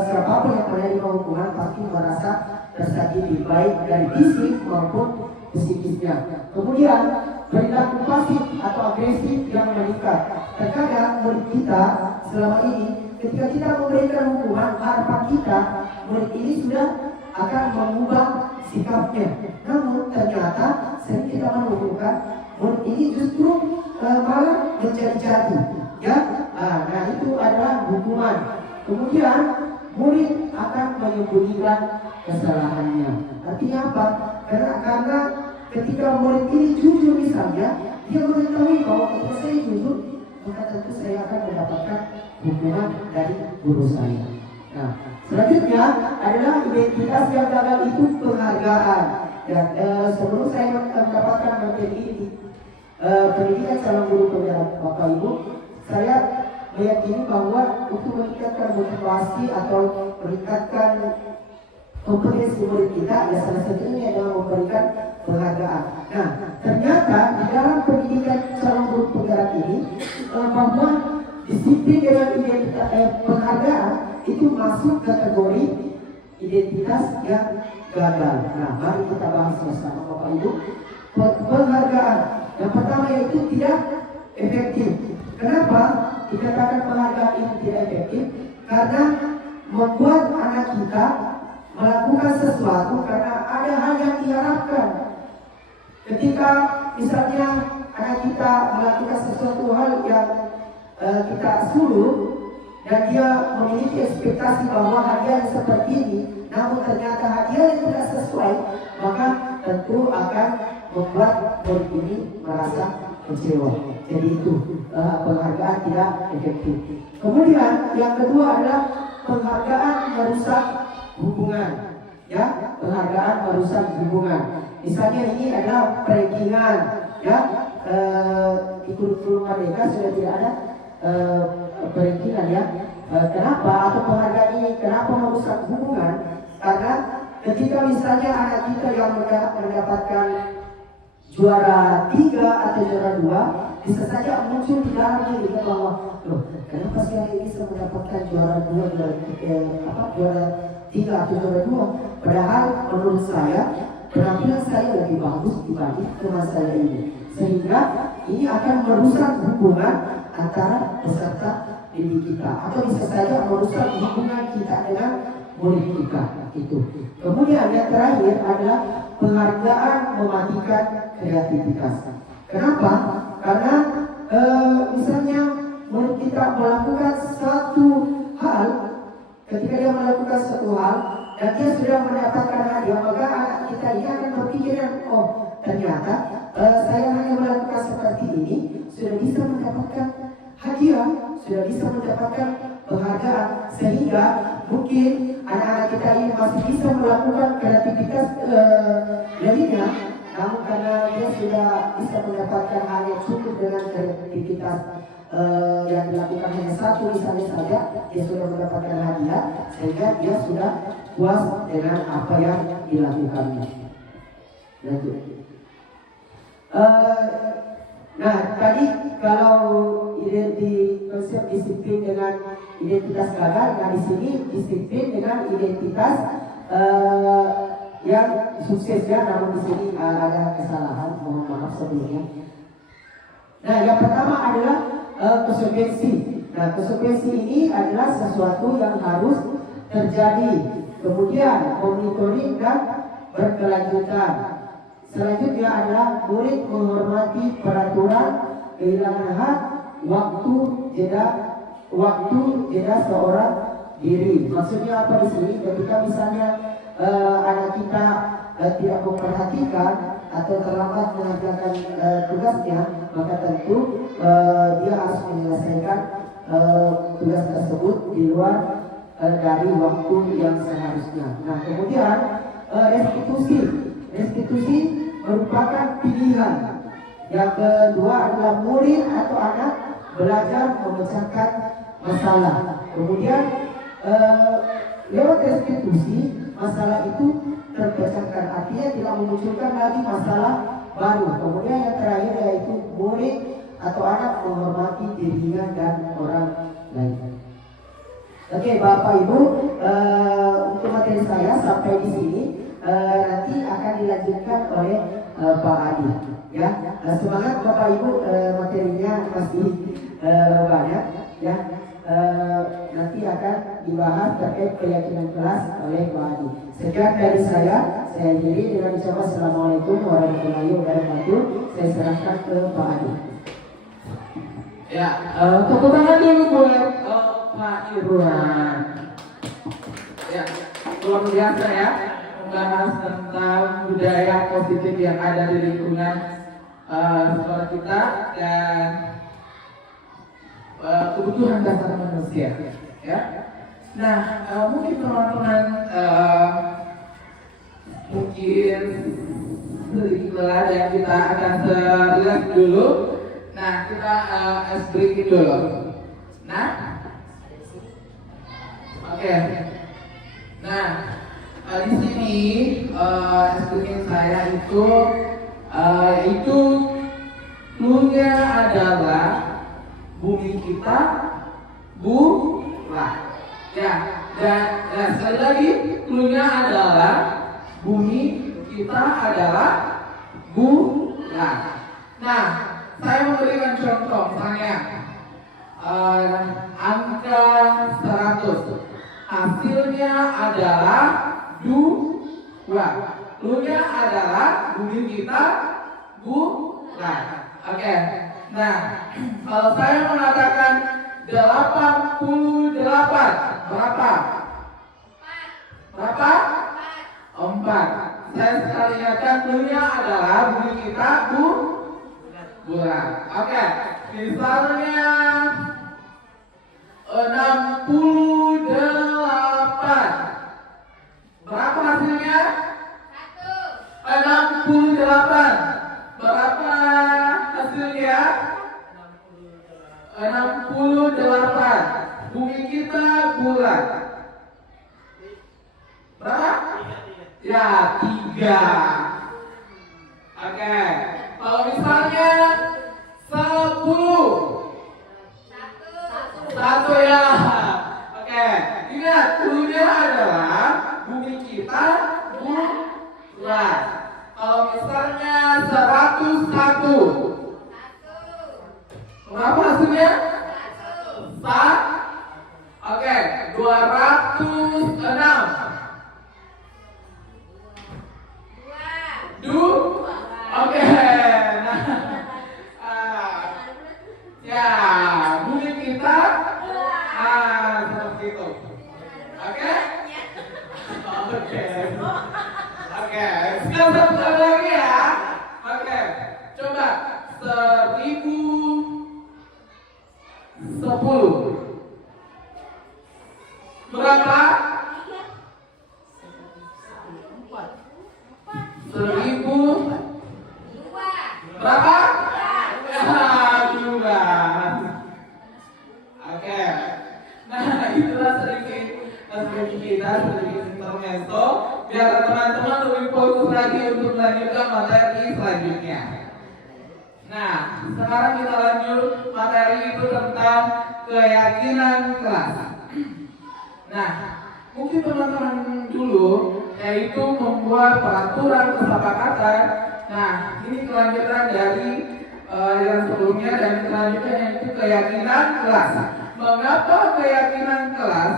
siapapun yang menerima hukuman pasti merasa tersakiti, baik dari fisik maupun psikisnya. Kemudian perilaku pasif atau agresif yang meningkat. Terkadang murid kita selama ini ketika kita memberikan hukuman, harapan kita murid ini sudah akan mengubah sikapnya. Namun ternyata sering kita menemukan murid ini justru malah menjadi-jadi. Ya, nah itu adalah hukuman. Kemudian murid akan menyembunyikan kesalahannya. Artinya apa? Karena ketika murid ini jujur misalnya, dia mengetahui bahwa ketika saya jujur, maka tentu saya akan mendapatkan hukuman dari guru saya. Nah, selanjutnya adalah identitas yang gagal itu penghargaan. Dan sebelum saya mendapatkan materi ini, pendidikan calon guru penggerak Bapak Ibu, saya meyakini bahwa untuk meningkatkan motivasi atau meningkatkan kompetensi murid kita, ya salah satunya adalah memberikan penghargaan. Nah, ternyata di dalam pendidikan calon guru penggerak ini bahwa disiplin dengan identitas penghargaan itu masuk kategori identitas yang gagal. Nah, mari kita bahas bersama Bapak Ibu. Penghargaan yang pertama yaitu tidak efektif. Kenapa dikatakan penghargaan ini tidak efektif? Karena membuat anak kita melakukan sesuatu karena ada hal yang diharapkan. Ketika misalnya anak kita melakukan sesuatu hal yang kita suruh dan dia memiliki ekspektasi bahwa hadiah seperti ini, namun ternyata hadiah yang tidak sesuai, maka tentu akan membuat murid ini merasa kecewa. Jadi itu penghargaan tidak efektif. Kemudian yang kedua adalah penghargaan merusak hubungan. Ya, penghargaan merusak hubungan. Misalnya ini adalah prankingan. Ya, di kurikulum mereka sudah tidak ada prankingan ya. Kenapa? Atau penghargaan ini kenapa merusak hubungan? Karena ketika misalnya anak kita yang mendapatkan juara 3 atau juara 2, bisa saja muncul di dalam diri kita bahwa, loh, kenapa saya ini bisa mendapatkan juara 2, juara 3 atau juara 2? Padahal menurut saya penampilan saya lebih bagus dibanding teman saya ini. Sehingga ini akan merusak hubungan antara peserta didik kita, atau bisa saja merusak hubungan kita dengan murid kita. Itu. Kemudian yang terakhir adalah penghargaan mematikan kreativitas. Kenapa? Karena misalnya murid kita melakukan satu hal, ketika dia melakukan satu hal dan dia sudah mendapatkan hadiah, maka anak kita ini akan berpikiran, oh ternyata saya hanya melakukan seperti ini sudah bisa mendapatkan hadiah, sudah bisa mendapatkan penghargaan, sehingga mungkin anak-anak kita ini masih bisa melakukan kreativitas lainnya, namun karena dia sudah bisa mendapatkan hal yang cukup dengan kreativitas yang dilakukan hanya satu misalnya saja, dia sudah mendapatkan hadiah sehingga dia sudah puas dengan apa yang dilakukannya. Lanjut. Nah, tadi kalau konsep disiplin dengan identitas gagal, nah di sini disiplin dengan identitas yang suksesnya, namun di sini ada kesalahan, mohon maaf sebelumnya. Nah, yang pertama adalah konsekuensi. Nah, konsekuensi ini adalah sesuatu yang harus terjadi, kemudian monitoring dan berkelanjutan. Selanjutnya adalah murid menghormati peraturan, kehilangan hak, waktu jeda seorang diri. Maksudnya apa di sini? Ketika misalnya anak kita tidak memperhatikan atau terlambat mengerjakan tugasnya, maka tentu dia harus menyelesaikan tugas tersebut di luar dari waktu yang seharusnya. Nah, kemudian restitusi merupakan pilihan. Yang kedua adalah murid atau anak belajar memecahkan masalah. Kemudian lewat restitusi masalah itu terpecahkan, artinya tidak memunculkan lagi masalah baru. Kemudian yang terakhir yaitu murid atau anak menghormati dirinya dan orang lain. Oke, Bapak Ibu, untuk materi saya sampai di sini. Nanti akan dilanjutkan oleh Pak Adi. Ya, semangat Bapak Ibu, materinya masih banyak. Ya, nanti akan dibahas terkait keyakinan kelas oleh Pak Adi. Sekian dari saya akhiri dengan ucapan Assalamualaikum warahmatullahi wabarakatuh. Saya serahkan ke Pak Adi. Ya, tepuk tangan dulu buat Pak Irwan. Ya, luar biasa ya, membahas tentang budaya positif yang ada di lingkungan sekolah kita dan kebutuhan dasar manusia. Ya, nah mungkin teman-teman mungkin sedikit lelah dan kita akan relax dulu. Nah, kita ice breaking dulu. Nah, oke. Nah, di sini ice breaking saya itu clue-nya adalah bumi kita bulat. Ya, dan sekali lagi clue-nya adalah bumi kita adalah bulat. Nah, saya memberikan contoh, misalnya angka 100, hasilnya adalah 2. Clue-nya adalah bumi kita bulat. Oke. Nah, kalau saya mengatakan 88, berapa? 4. Saya sekali ingatkan, clue-nya adalah bumi kita bulat. Oke. Misalnya 68. Berapa hasilnya? 68. Berapa hasilnya? 68. Bumi kita bulat. Berapa? Ya, 3. Oke. Kalau misalnya 10. 1 ya. Oke. Ingat, clue-nya adalah bumi kita bulat. Kalau misalnya 101. Berapa hasilnya? 1. Oke, 206. 2. Oke. Nah, ya, bumi kita seperti itu. Oke? Oke. Sekarang satu lagi ya. Oke. Coba 1010. Berapa? 1000 berapa? Dua. Oke. Nah, itulah sedikit intermezzo biar teman-teman lebih fokus lagi untuk melanjutkan materi selanjutnya. Nah, sekarang kita lanjut materi itu tentang keyakinan kelas. Nah, mungkin teman-teman dulu yaitu membuat peraturan kesepakatan. Nah, ini kelanjutan dari yang sebelumnya dan selanjutnya yaitu keyakinan kelas. Mengapa keyakinan kelas?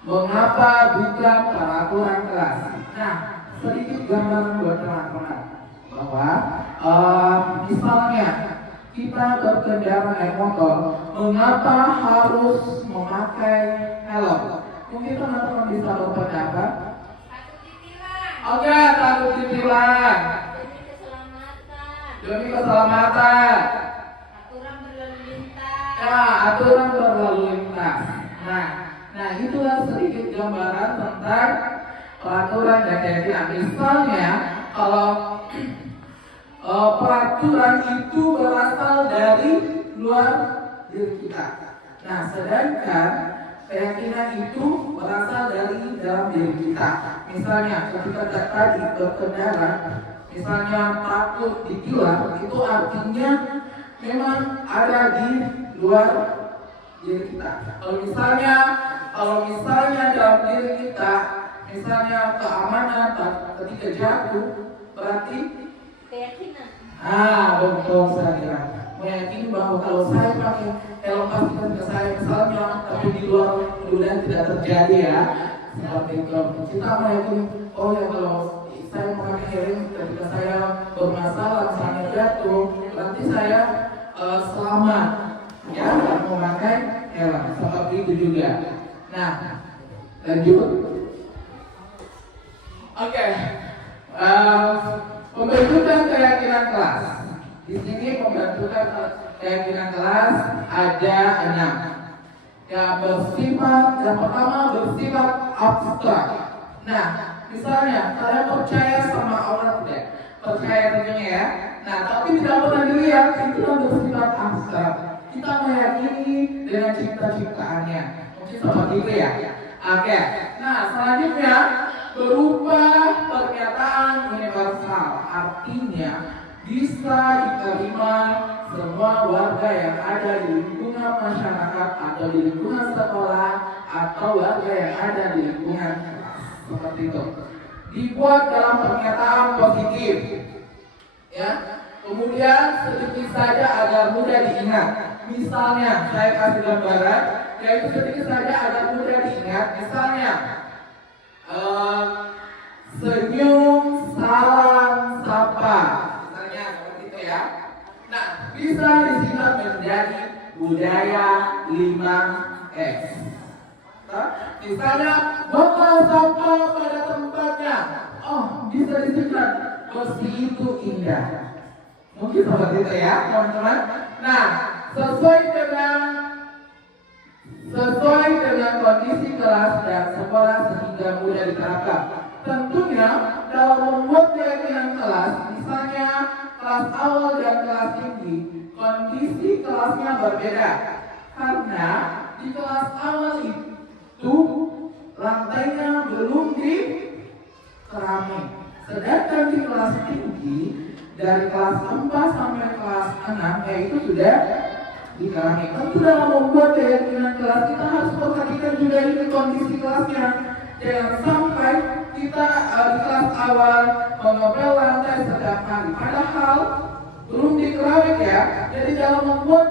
Mengapa bukan peraturan kelas? Nah, sedikit gambaran buat teman-teman bahwa misalnya kita berkendara naik motor, mengapa harus memakai helm? Mungkin teman-teman bisa berpendapat, oke, takut ditilang, demi keselamatan, aturan berlalu lintas. Nah, itulah sedikit gambaran tentang peraturan dan keyakinan. Misalnya, kalau peraturan itu berasal dari luar diri kita. Nah, sedangkan keyakinan itu berasal dari dalam diri kita. Misalnya, ketika tadi berkendara, misalnya takut ditilang, itu artinya memang ada di luar diri kita. Kalau misalnya dalam diri kita, misalnya keamanan ketika jatuh, berarti keyakinan. Betul saya meyakini bahwa kalau saya pakai helm pasti ketika saya misalnya, tapi di luar mudah-mudahan tidak terjadi ya. Seperti itu. Kita meyakini, oh ya kalau saya memakai helm ketika saya bermasalah, misalnya jatuh, berarti saya selamat. Ya, memakai helm. Seperti itu juga. Nah, lanjut. Oke. Pembentukan keyakinan kelas. Di sini pembentukan keyakinan kelas ada 6. Yang pertama bersifat abstrak. Nah, misalnya kalian percaya sama Allah tidak? Percaya tentunya ya. Nah, tapi tidak pernah dilihat, itu bersifat abstrak. Kita meyakini dengan cipta-ciptaannya. Mungkin seperti itu ya. Oke. Nah, selanjutnya berupa pernyataan universal, artinya bisa diterima semua warga yang ada di lingkungan masyarakat atau di lingkungan sekolah atau warga yang ada di lingkungan kelas. Seperti itu. Dibuat dalam pernyataan positif. Ya. Kemudian sedikit saja agar mudah diingat. Misalnya, saya kasih gambaran, yaitu sedikit saja agar mudah diingat. Misalnya, senyum, salam, sapa, misalnya seperti itu ya. Nah, bisa disingkat menjadi budaya 5S. Misalnya, buanglah sampah pada tempatnya. Oh, bisa disingkat, bersih itu indah. Mungkin seperti itu ya, teman-teman. Nah, sesuai dengan kondisi kelas dan sekolah sehingga mudah diterapkan. Tentunya dalam membuat keyakinan kelas, misalnya kelas awal dan kelas tinggi, kondisi kelasnya berbeda. Karena di kelas awal itu lantainya belum dikeramik. Sedangkan di kelas tinggi dari kelas 4 sampai kelas 6 yaitu sudah dikeramik. Tentu dalam membuat keyakinan kelas kita harus perhatikan juga ini kondisi kelasnya. Jangan sampai kita di kelas awal mengepel lantai setiap hari, padahal belum dikeramik ya. Jadi dalam membuat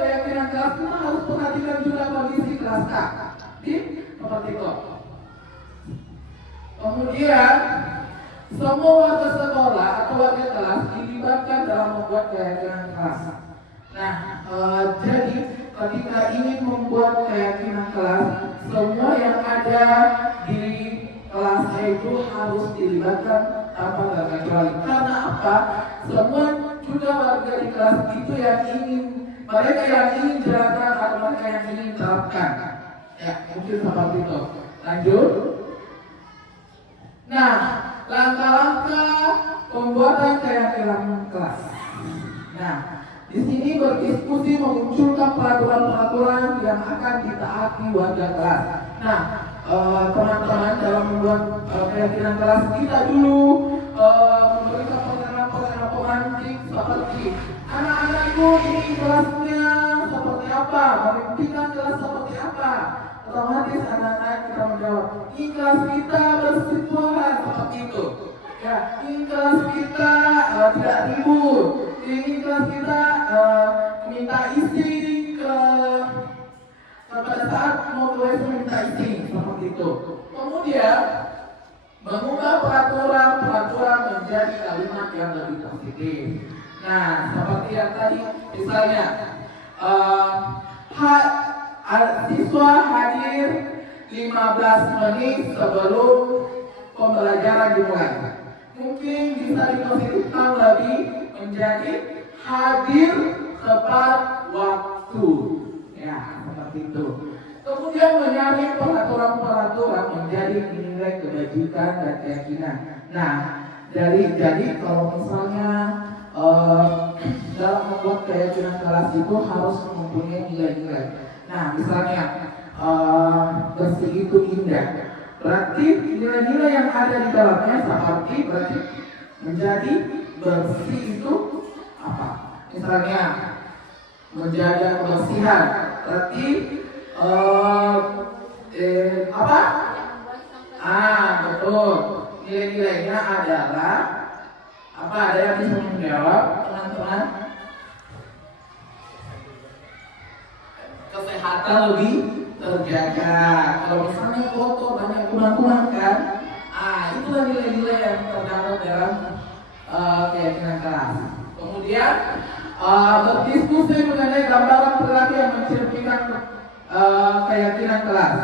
keyakinan kelas kita harus perhatikan juga kondisi kelas K. Seperti itu. Kemudian semua warga sekolah atau warga kelas dilibatkan dalam membuat keyakinan kelas. Nah, jadi ketika ingin membuat keyakinan kelas, semua yang ada di kelas itu harus dilibatkan tanpa terkecuali. Karena apa? Semua juga warga di kelas itu yang ingin, mereka yang ingin gerakan atau mereka yang ingin terapkan. Ya, mungkin seperti itu. Lanjut. Nah, langkah-langkah pembuatan keyakinan kelas. Nah, di sini berdiskusi memunculkan peraturan-peraturan yang akan ditaati warga kelas. Nah, teman-teman dalam membuat keyakinan kelas kita dulu memberikan pertanyaan-pertanyaan pemantik seperti anak-anakku ini kelasnya seperti apa, memimpikan kelas seperti apa. Otomatis anak-anak kita menjawab, ini kelas kita bersituasi seperti itu. Ya, ini kelas kita tidak ribut. Ini kelas kita minta isi pada saat mau kelas minta isi seperti itu. Kemudian mengubah peraturan menjadi kalimat yang lebih positif. Nah, seperti yang tadi, misalnya siswa hadir 15 menit sebelum pembelajaran dimulai. Mungkin bisa dipositifkan lebih menjadi hadir tepat waktu. Ya, seperti itu. Kemudian menyaring peraturan-peraturan menjadi nilai kebajikan dan keyakinan. Nah, jadi kalau misalnya dalam membuat keyakinan kelas itu harus mempunyai nilai-nilai. Nah, misalnya bersih itu indah. Berarti nilai-nilai yang ada di dalamnya seperti berarti menjadi bersih itu apa? Misalnya menjaga kebersihan. Berarti apa? Betul. Nilai-nilainya adalah apa? Ada yang bisa menjawab, teman-teman? Kesehatan lebih terjaga. Kalau misalnya kotor banyak kuman-kuman kan, itulah nilai-nilai yang terdapat dalam keyakinan kelas. Kemudian berdiskusi mengenai gambaran perilaku yang mencerminkan keyakinan kelas.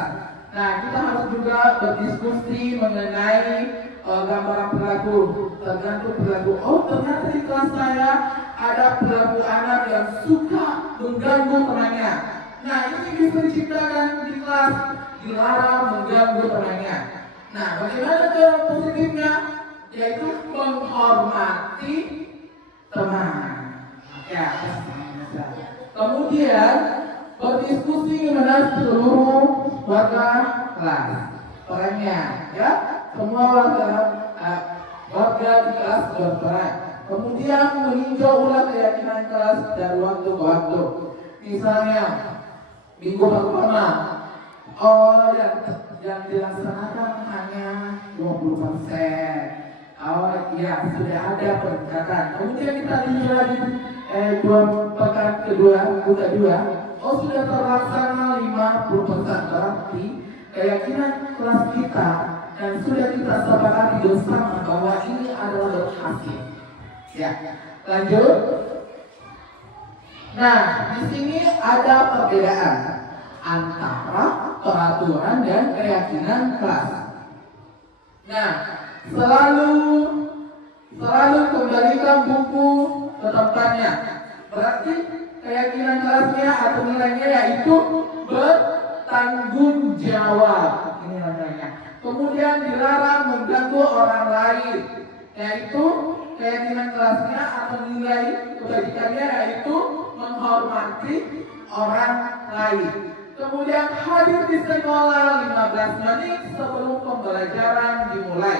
Nah, kita harus juga berdiskusi mengenai gambaran perilaku, tergantung perilaku. Oh, ternyata di kelas saya ada perilaku anak yang suka mengganggu temannya. Nah, ini bisa diciptakan di kelas, dilarang mengganggu temannya. Nah, bagaimana cara positifnya? Yaitu menghormati teman. Ya, kemudian berdiskusi dengan seluruh warga kelas. Perannya, ya, semua warga di kelas berperan. Kemudian meninjau ulang keyakinan kelas dari waktu ke waktu. Misalnya minggu pertama, yang dilaksanakan hanya 20%. Ya, sudah ada peningkatan. Kemudian kita tinjau lagi 2 pekan kedua, sudah terlaksana 50%. Berarti keyakinan kelas kita dan sudah kita sepakati bersama bahwa ini adalah berhasil. Ya, lanjut. Nah, di sini ada perbedaan antara peraturan dan keyakinan kelas. Nah, selalu kembalikan buku ke tempatnya. Berarti keyakinan kelasnya atau nilainya yaitu bertanggung jawab. Ini namanya. Kemudian dilarang mengganggu orang lain, yaitu keyakinan kelasnya atau nilai kebajikannya yaitu menghormati orang lain. Kemudian hadir di sekolah 15 menit sebelum pembelajaran dimulai.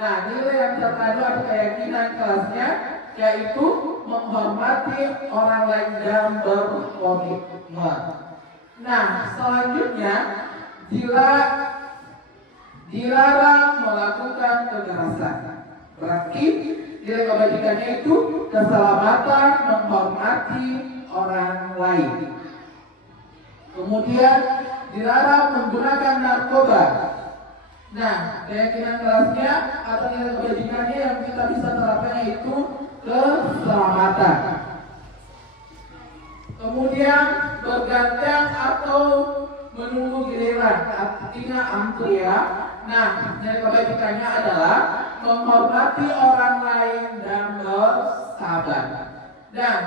Nah, nilai yang terkandung atau keyakinan kelasnya yaitu menghormati orang lain dan berkomitmen. Nah, selanjutnya dilarang melakukan kekerasan. Berarti nilai kebajikannya itu keselamatan, menghormati orang lain. Kemudian dilarang menggunakan narkoba. Nah, keyakinan kelasnya atau nilai kebajikannya yang kita bisa terapkan yaitu keselamatan. Kemudian bergantian atau menunggu giliran, artinya antrian. Nah, nilai kebajikannya adalah menghormati orang lain dan bersabar. Dan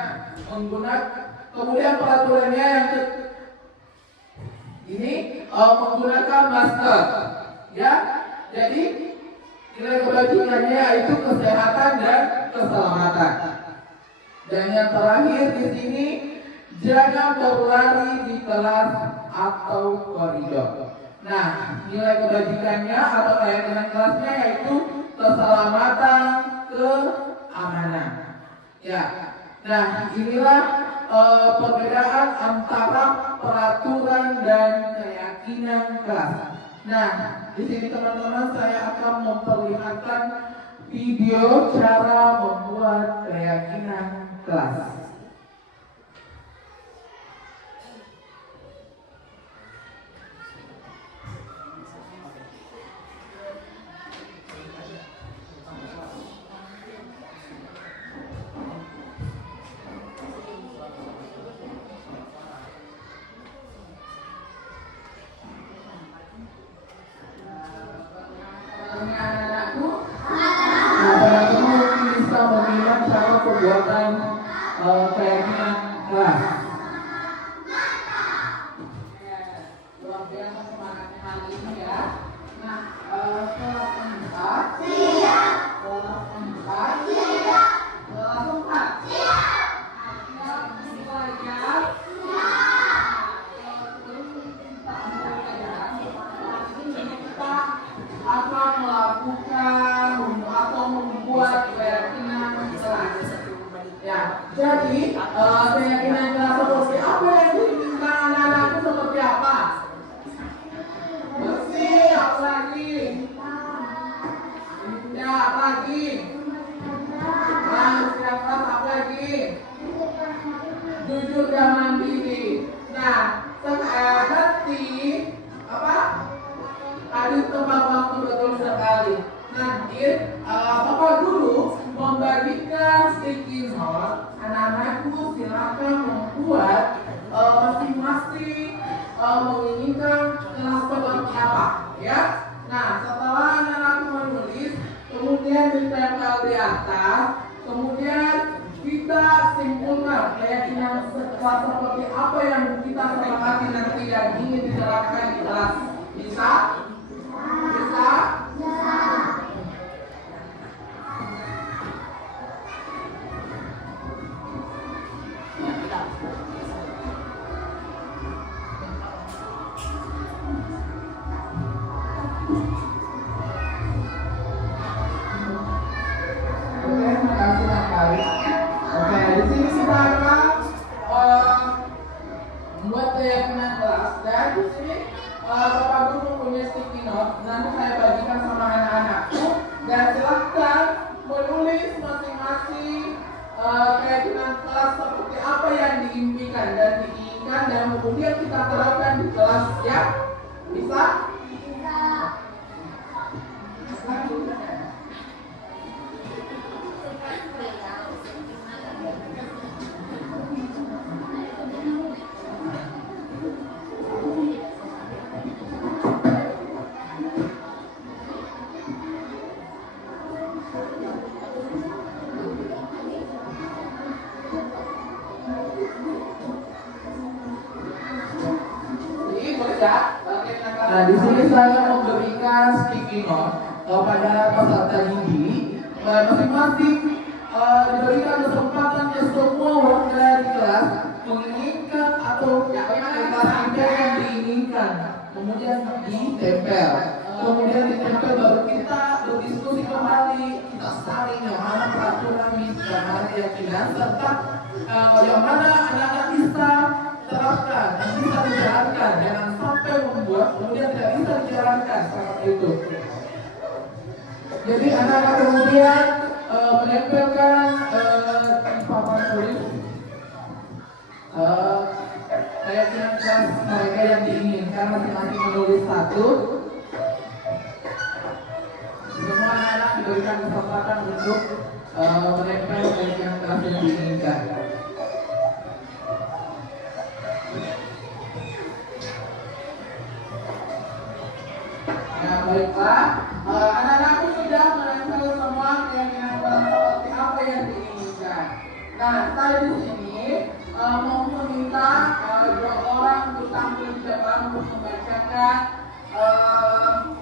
kemudian peraturannya yang Ini menggunakan masker, ya. Jadi nilai kebajikannya yaitu kesehatan dan keselamatan. Dan yang terakhir di sini, jangan berlari di kelas atau koridor. Nah, nilai kebajikannya atau keyakinan kelasnya yaitu keselamatan, keamanan. Ya. Nah, inilah perbedaan antara peraturan dan keyakinan kelas. Nah, di sini teman-teman saya akan memperlihatkan video cara membuat keyakinan kelas. Pembuatan keyakinan kelas. Luar biasa semangatnya hari ini ya. Nah, kelas 4 siap. Kelas 4 siap. Kelas 4 siap. Belajar kita akan melakukan atau membuat keyakinan kelas. Ya, jadi keyakinan kelas seperti apa yang diinginkan anak-anak itu seperti apa? Bersih, apa lagi? Indah, apa lagi? Setiap kelas apa lagi? Jujur dan mandiri. Nah, nanti apa? Tadi tempat waktu betul sekali. Nanti Bapak dulu membagikan sticky note. Anak-anakku silakan membuat masing-masing menginginkan kelas seperti apa, ya. Nah, setelah anak-anakku menulis, kemudian ditempel di atas, kemudian kita simpulkan keyakinan kelas seperti apa yang kita sepakati nanti yang ingin diterapkan di kelas. Bisa? Bisa? Membuat keyakinan kelas, dan di sini Bapak Guru mempunyai sticky note. Nanti saya bagikan sama anak-anakku dan silahkan menulis masing-masing keyakinan kelas seperti apa yang diimpikan dan diinginkan dan kemudian kita terapkan di kelas, ya. Bisa? Bisa. Nah, di sini saya memberikan sticky note kepada peserta didik. Masing-masing diberikan kesempatan ke semua warga di kelas menginginkan atau kelas yang diinginkan, kemudian ditempel. Kemudian ditempel baru kita berdiskusi kembali, kita saling yang mana peraturan, yang mana keyakinan, serta yang mana anak-anak bisa terapkan, bisa dijalankan, jangan sampai membuat kemudian tidak bisa dijalankan seperti itu. Jadi anak-anak kemudian menempelkan di papan tulis keyakinan kelas mereka yang diinginkan, masing-masing menulis satu. Semua anak-anak diberikan kesempatan untuk menempel keyakinan kelas yang diinginkan. Nah, baiklah, anak-anakku sudah menempel semua keyakinan kelas seperti apa yang diinginkan. Nah, saya di sini mau meminta dua orang untuk tampil di depan. orang untuk membacakan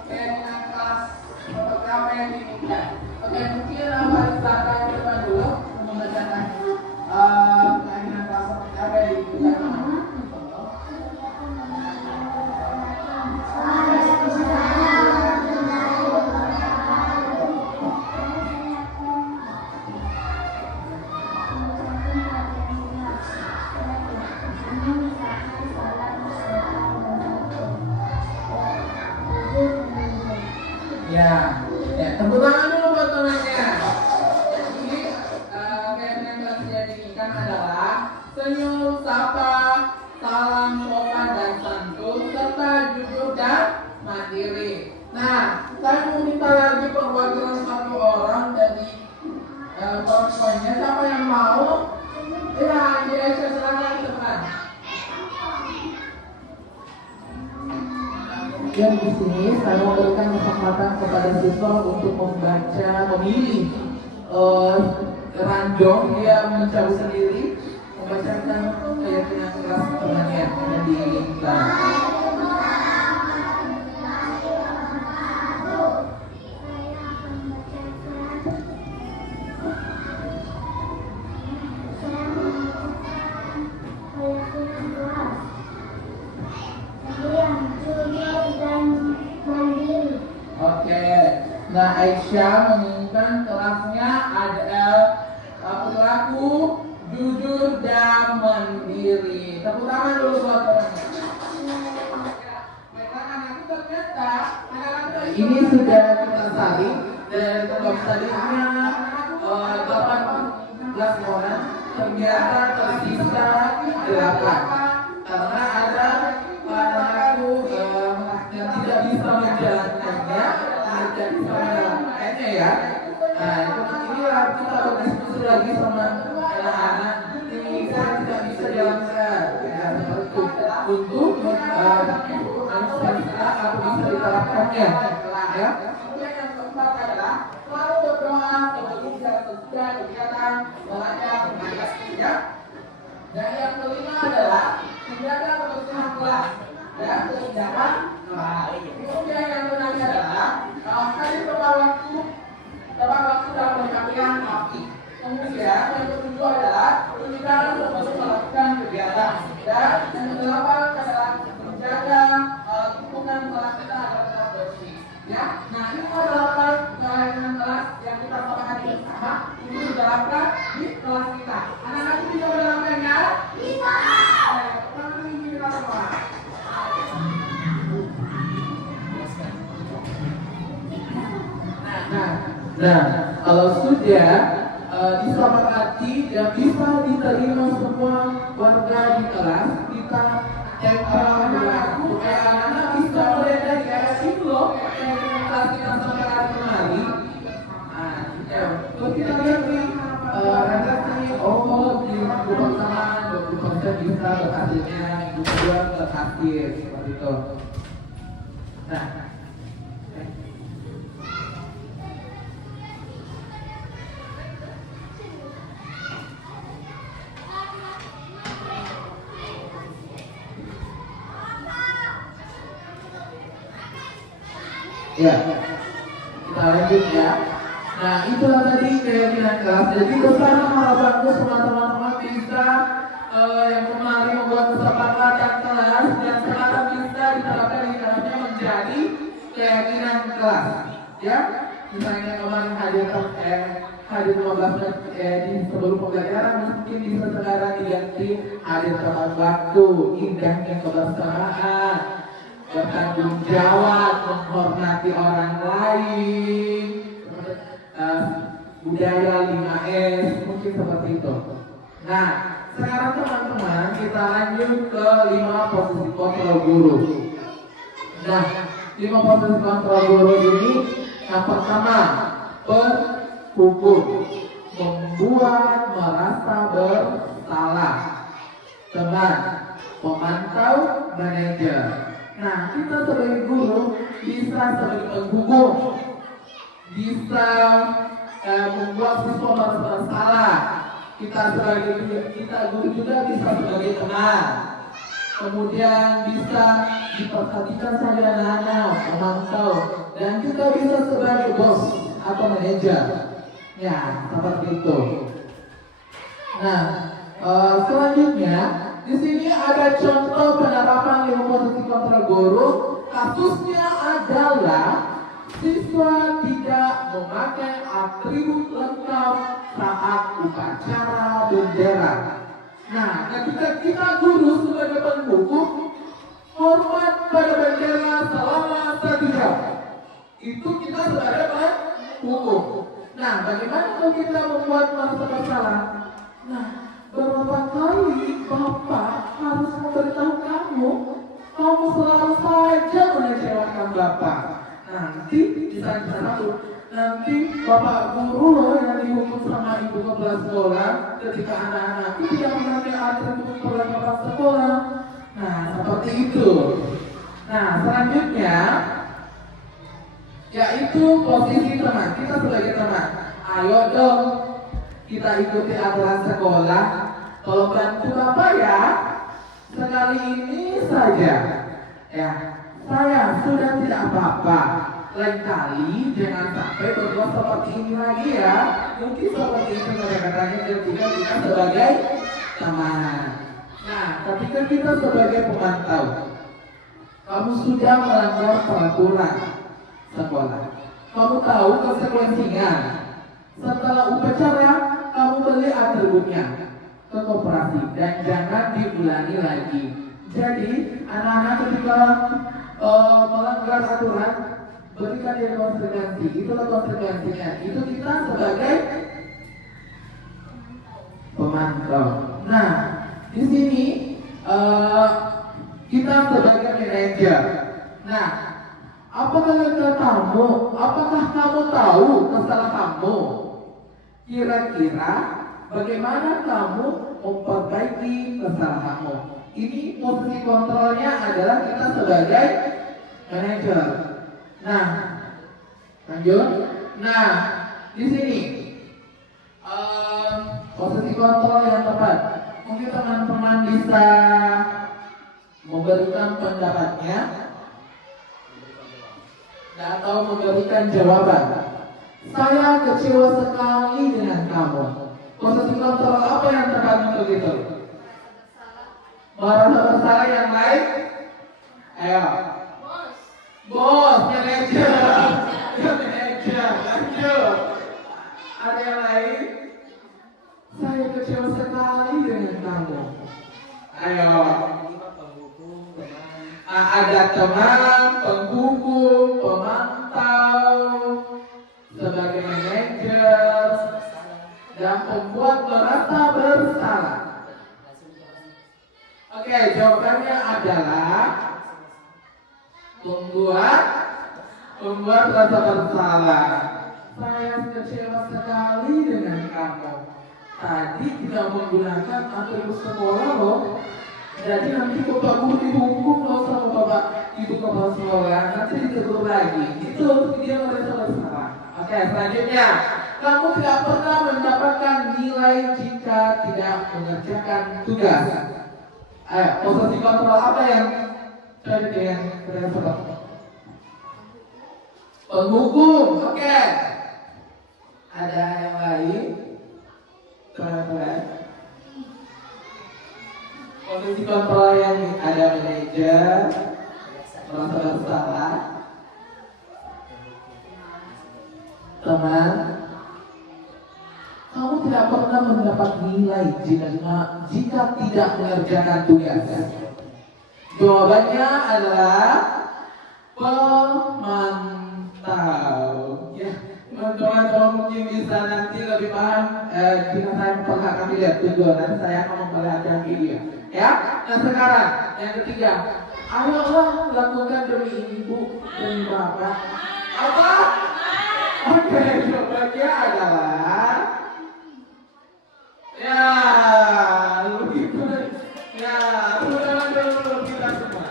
keyakinan kelas seperti apa yang diinginkan. Oke, mungkin Farisa coba dulu membacakan keyakinan kelas seperti apa yang diinginkan. Ya, tepuk tangan dulu buat temannya. Jadi keyakinan kelas yang diinginkan adalah senyum, sapa, salam, sopan dan santun, serta jujur dan mandiri. Nah, saya mau minta lagi perwakilan satu orang dari poin-poinnya. Siapa yang mau? Ya, Andi Aisyah, silakan teman. Dan di sini saya memberikan kesempatan kepada siswa untuk memilih ranjong dia mencabut sendiri, membacakan keyakinan kelas temannya yang diinginkan. Oke, nah Aisyah menginginkan kelasnya ada perilaku jujur dan mandiri. Tepuk tangan dulu buat temannya. Ini sudah kita saring dan kelompok tadinya 18 orang, ternyata tersisa 8 karena ada perilaku yang tidak bisa menjalankannya, tidak bisa menjalankannya ya. Nah, ini kita berdiskusi lagi sama anak-anak. Ini saya tidak bisa jalankan ya, untuk aku bisa diterapkannya ya. Kemudian yang keempat adalah selalu berdoa sebelum dan sesudah kegiatan belajar mengajar ya. Dan yang kelima adalah menjaga kebersihan kelas dan keindahan kelas. Kemudian yang terakhir adalah hadir tepat waktu dalam penyampaian api. Kemudian yang ketujuh adalah tunjukkan untuk melakukan kegiatan. Dan yang kedelapan adalah menjaga lingkungan kelas kita agar tetap bersih. Ya, nah ini adalah keyakinan kelas yang kita sepakati bersama. Ini diterapkan di kelas kita. Anak-anak bisa menerapkannya? Bisa. Nah, kalau sudah disepakati dan bisa diterima semua warga di kelas, kita berlaku anak-anak bisa mulai dari kayak itu loh, yang kelas kita sampai hari kemarin. Nah, terus kita lihat nih, redaksi, di minggu pertama 20% bisa berhasilnya, minggu kedua berhasil seperti itu. Nah, ya, kita lanjut ya. Nah, itu tadi keyakinan kelas. Jadi bersama harapanku semua teman-teman bisa yang kemarin membuat kesepakatan kelas dan sekarang bisa diterapkan di dalamnya menjadi keyakinan kelas. Ya, misalnya kemarin hadir 15 menit di sebelum pembelajaran, mungkin bisa sekarang diganti hadir tepat waktu, indahnya kebersamaan, bertanggung jawab, menghormati orang lain, budaya 5S, mungkin seperti itu. Nah, sekarang teman-teman kita lanjut ke 5 posisi kontrol guru. Nah, 5 posisi kontrol guru ini yang pertama, berhukum, membuat merasa bersalah. Teman, pemantau, manajer. Nah, kita sebagai guru bisa sebagai penghukum, bisa membuat siswa merasa bersalah. Kita guru juga bisa sebagai teman. kemudian bisa diperhatikan saja anak-anak, memantau, dan juga bisa sebagai bos atau manajer. Ya, seperti itu. Nah, selanjutnya di sini ada contoh penerapan ilmu posisi kontrol guru. Kasusnya adalah siswa tidak memakai atribut lengkap saat upacara bendera. Nah, ketika kita guru sebagai penghukum hormat pada bendera selama 1 jam, itu kita sebagai penghukum. Nah, bagaimana kalau kita membuat merasa bersalah? Nah, berapa kali Bapak harus memberitahu kamu selalu saja mengecewakan Bapak. Nanti bisa satu, nanti Bapak guru loh yang dihukum sama ibu kepala sekolah ketika anak-anak itu tidak memakai atribut perlengkapan sekolah. Nah, seperti itu. Nah, selanjutnya yaitu posisi teman. Kita sebagai teman, ayo dong kita ikuti aturan sekolah. Tolong bantu Bapak ya. Sekali ini saja. Ya, saya sudah tidak apa-apa. Lain kali jangan sampai berbuat seperti ini lagi ya. Mungkin seperti itu kata-katanya ketika kita sebagai teman. Nah, ketika kita sebagai pemantau, kamu sudah melanggar peraturan sekolah. Kamu tahu konsekuensinya. Setelah upacara, kamu beli atributnya ke koperasi dan jangan diulangi lagi. Jadi anak-anak ketika melanggar aturan, berikan dia konsekuensi. Itulah konsekuensinya. Itu kita sebagai pemantau. Nah, di sini kita sebagai manajer. Nah, apakah kamu tahu kesalahan kamu? Kira-kira bagaimana kamu memperbaiki kesalahanmu? Ini posisi kontrolnya adalah kita sebagai manajer. Nah, lanjut. Nah, di sini posisi kontrol yang tepat. Mungkin teman-teman bisa memberikan pendapatnya atau memberikan jawaban. Saya kecewa sekali dengan kamu. Posisi kontrol apa yang tepat untuk itu? Merasa bersalah yang lain? Ayo. Bos, manajer. Manajer, lanjut. Ada yang lain? Saya kecewa sekali dengan kamu. Ayo. Ada teman, penghukum, pemantau, sebagai manajer, dan pembuat merasa bersalah. Oke, jawabannya adalah membuat rasa bersalah. Saya kecewa sekali dengan kamu. Tadi tidak menggunakan atribut sekolah loh. Jadi nanti Bapak guru dihukum loh sama Bapak ibu kepala sekolah. Nanti ditegur lagi. Itu dia merasa bersalah. Oke, selanjutnya, kamu tidak pernah mendapatkan nilai jika tidak mengerjakan tugas. Ayo, posisi kontrol apa yang cocok dengan sebab? Penghukum, oke. Ada yang lain? Keren-keren. Posisi kontrol yang ada manajer, merasa bersalah, teman. Kamu tidak pernah mendapat nilai jika tidak mengerjakan tugas. Jawabannya adalah pemantau. Ya, teman-teman mungkin bisa nanti lebih paham jika saya memperlihatkan lihat tujuan. Nanti saya akan memperlihatkan video. Ya, nah sekarang yang ketiga, ayolah lakukan demi ibu, demi bapak. Apa? Oke, jawabannya adalah ya, begitu. Ya, sudah dulu kita semua.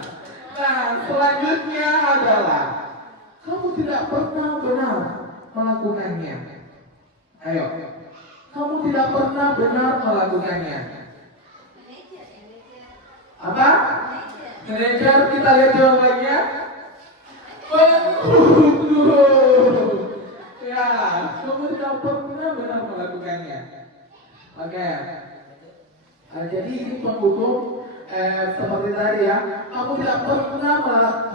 Nah, selanjutnya adalah kamu tidak pernah benar melakukannya. Ayo, kamu tidak pernah benar melakukannya. Apa? Manajer, kita lihat jawabannya. Betul. Ya, kamu tidak pernah benar melakukannya. Oke. Jadi ini penghukum seperti tadi ya. Kamu tidak pernah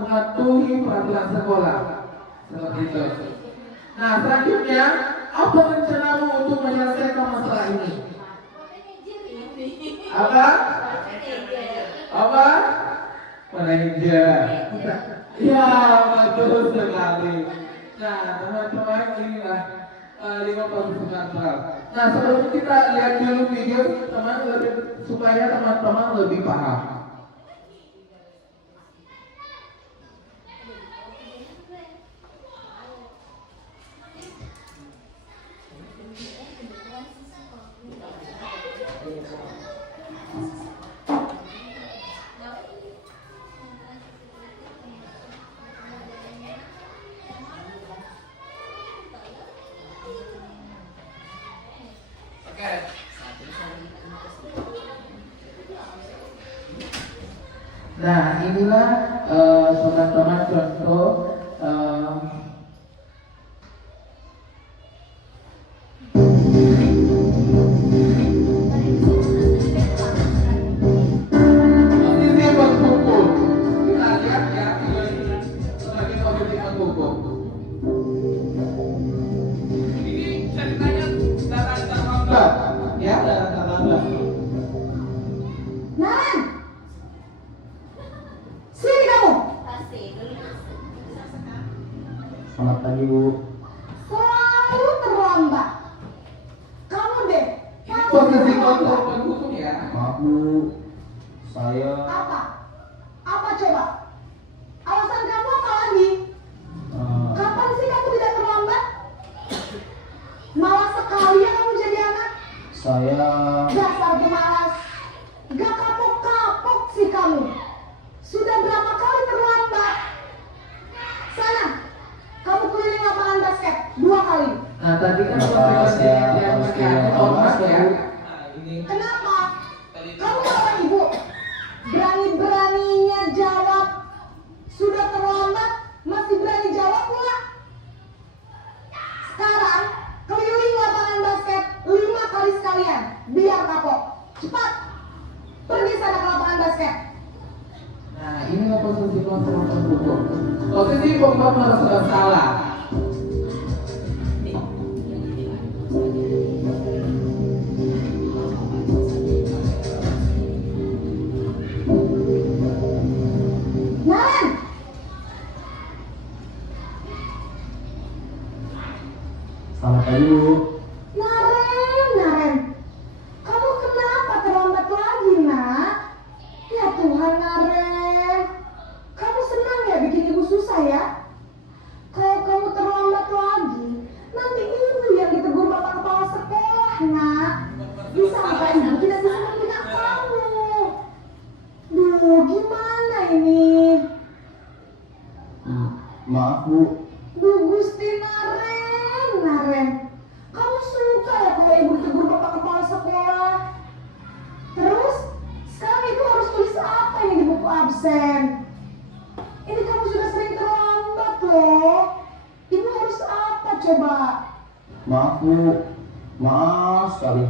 mematuhi peraturan sekolah. Seperti itu. Nah, selanjutnya, apa rencanamu untuk menyelesaikan masalah ini? Apa? Apa? Manajer. Ya, betul sekali. Nah, teman-teman, inilah 5 posisi kontrol. Nah, sebelum kita lihat dulu video, supaya teman-teman lebih paham. Nah, inilah teman-teman contoh posisi penghukum. Kita lihat ya, ini sebagai posisi penghukum. Ini ceritanya dalam terlambat, ya, dalam terlambat. Naran, sini kamu. Selamat pagi Bu. Selalu terlambat. Kamu deh. Ini posisi kontrol penghukum ya. Maaf Bu, saya Apa? Apa coba? Alasan kamu apa lagi? Kapan sih kamu tidak terlambat? Malas sekali ya kamu jadi anak. saya Dasar pemalas. Gak kapok-kapok sih kamu. Sudah berapa kali terlambat? Sana, kamu keliling lapangan basket 2 kali. Nah, tadi kan Maaf ya, yang maaf pakai ya, omas maaf ya. ya. Nah, ini Kenapa? Kamu lawan ibu. Berani-beraninya jawab. Sudah terlambat, masih berani jawab pula. Sekarang, keliling lapangan basket 5 kali sekalian. Biar kapok. Cepat. Pergi sana ke lapangan basket. Nah, inilah posisi kontrol penghukum. Posisi penghukum harus sudah salah. Naran, selamat pagi Bu. Naren. Kamu kenapa terlambat lagi, nak? Ya Tuhan, Naren. Kamu senang ya bikin ibu susah ya? Kalau kamu terlambat lagi, nanti ibu yang ditegur bapak kepala sekolah, nak. Disangka ibu tidak bisa membina kamu. Duh, gimana ini? Maaf Bu. Duh, Gusti Naren. Kamu suka ya kalau ibu ditegur bapak kepala sekolah? Terus, sekarang ibu harus tulis apa ini di buku absen? Ini kamu sudah sering terlambat loh. Ibu harus apa coba? Maaf Bu. Maaf sekali.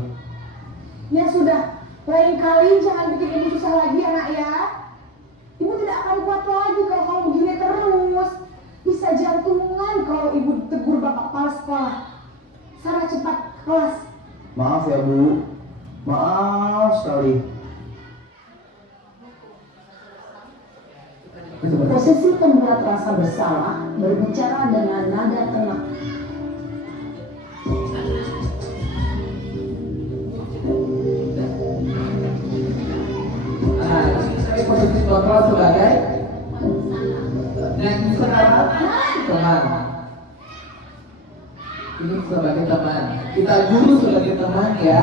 Ya sudah, lain kali jangan bikin ibu susah lagi anak ya. Ibu tidak akan kuat lagi kalau kamu begini terus. Bisa jantungan kalau ibu ditegur bapak kepala sekolah. Sana cepat ke kelas. Maaf ya Bu. Maaf sekali. Posisi pembuat rasa bersalah berbicara dengan nada tenang. Nah, ini posisi kontrol sebagai yang sekarang teman. Ini sebagai teman. Kita dulu sebagai teman ya.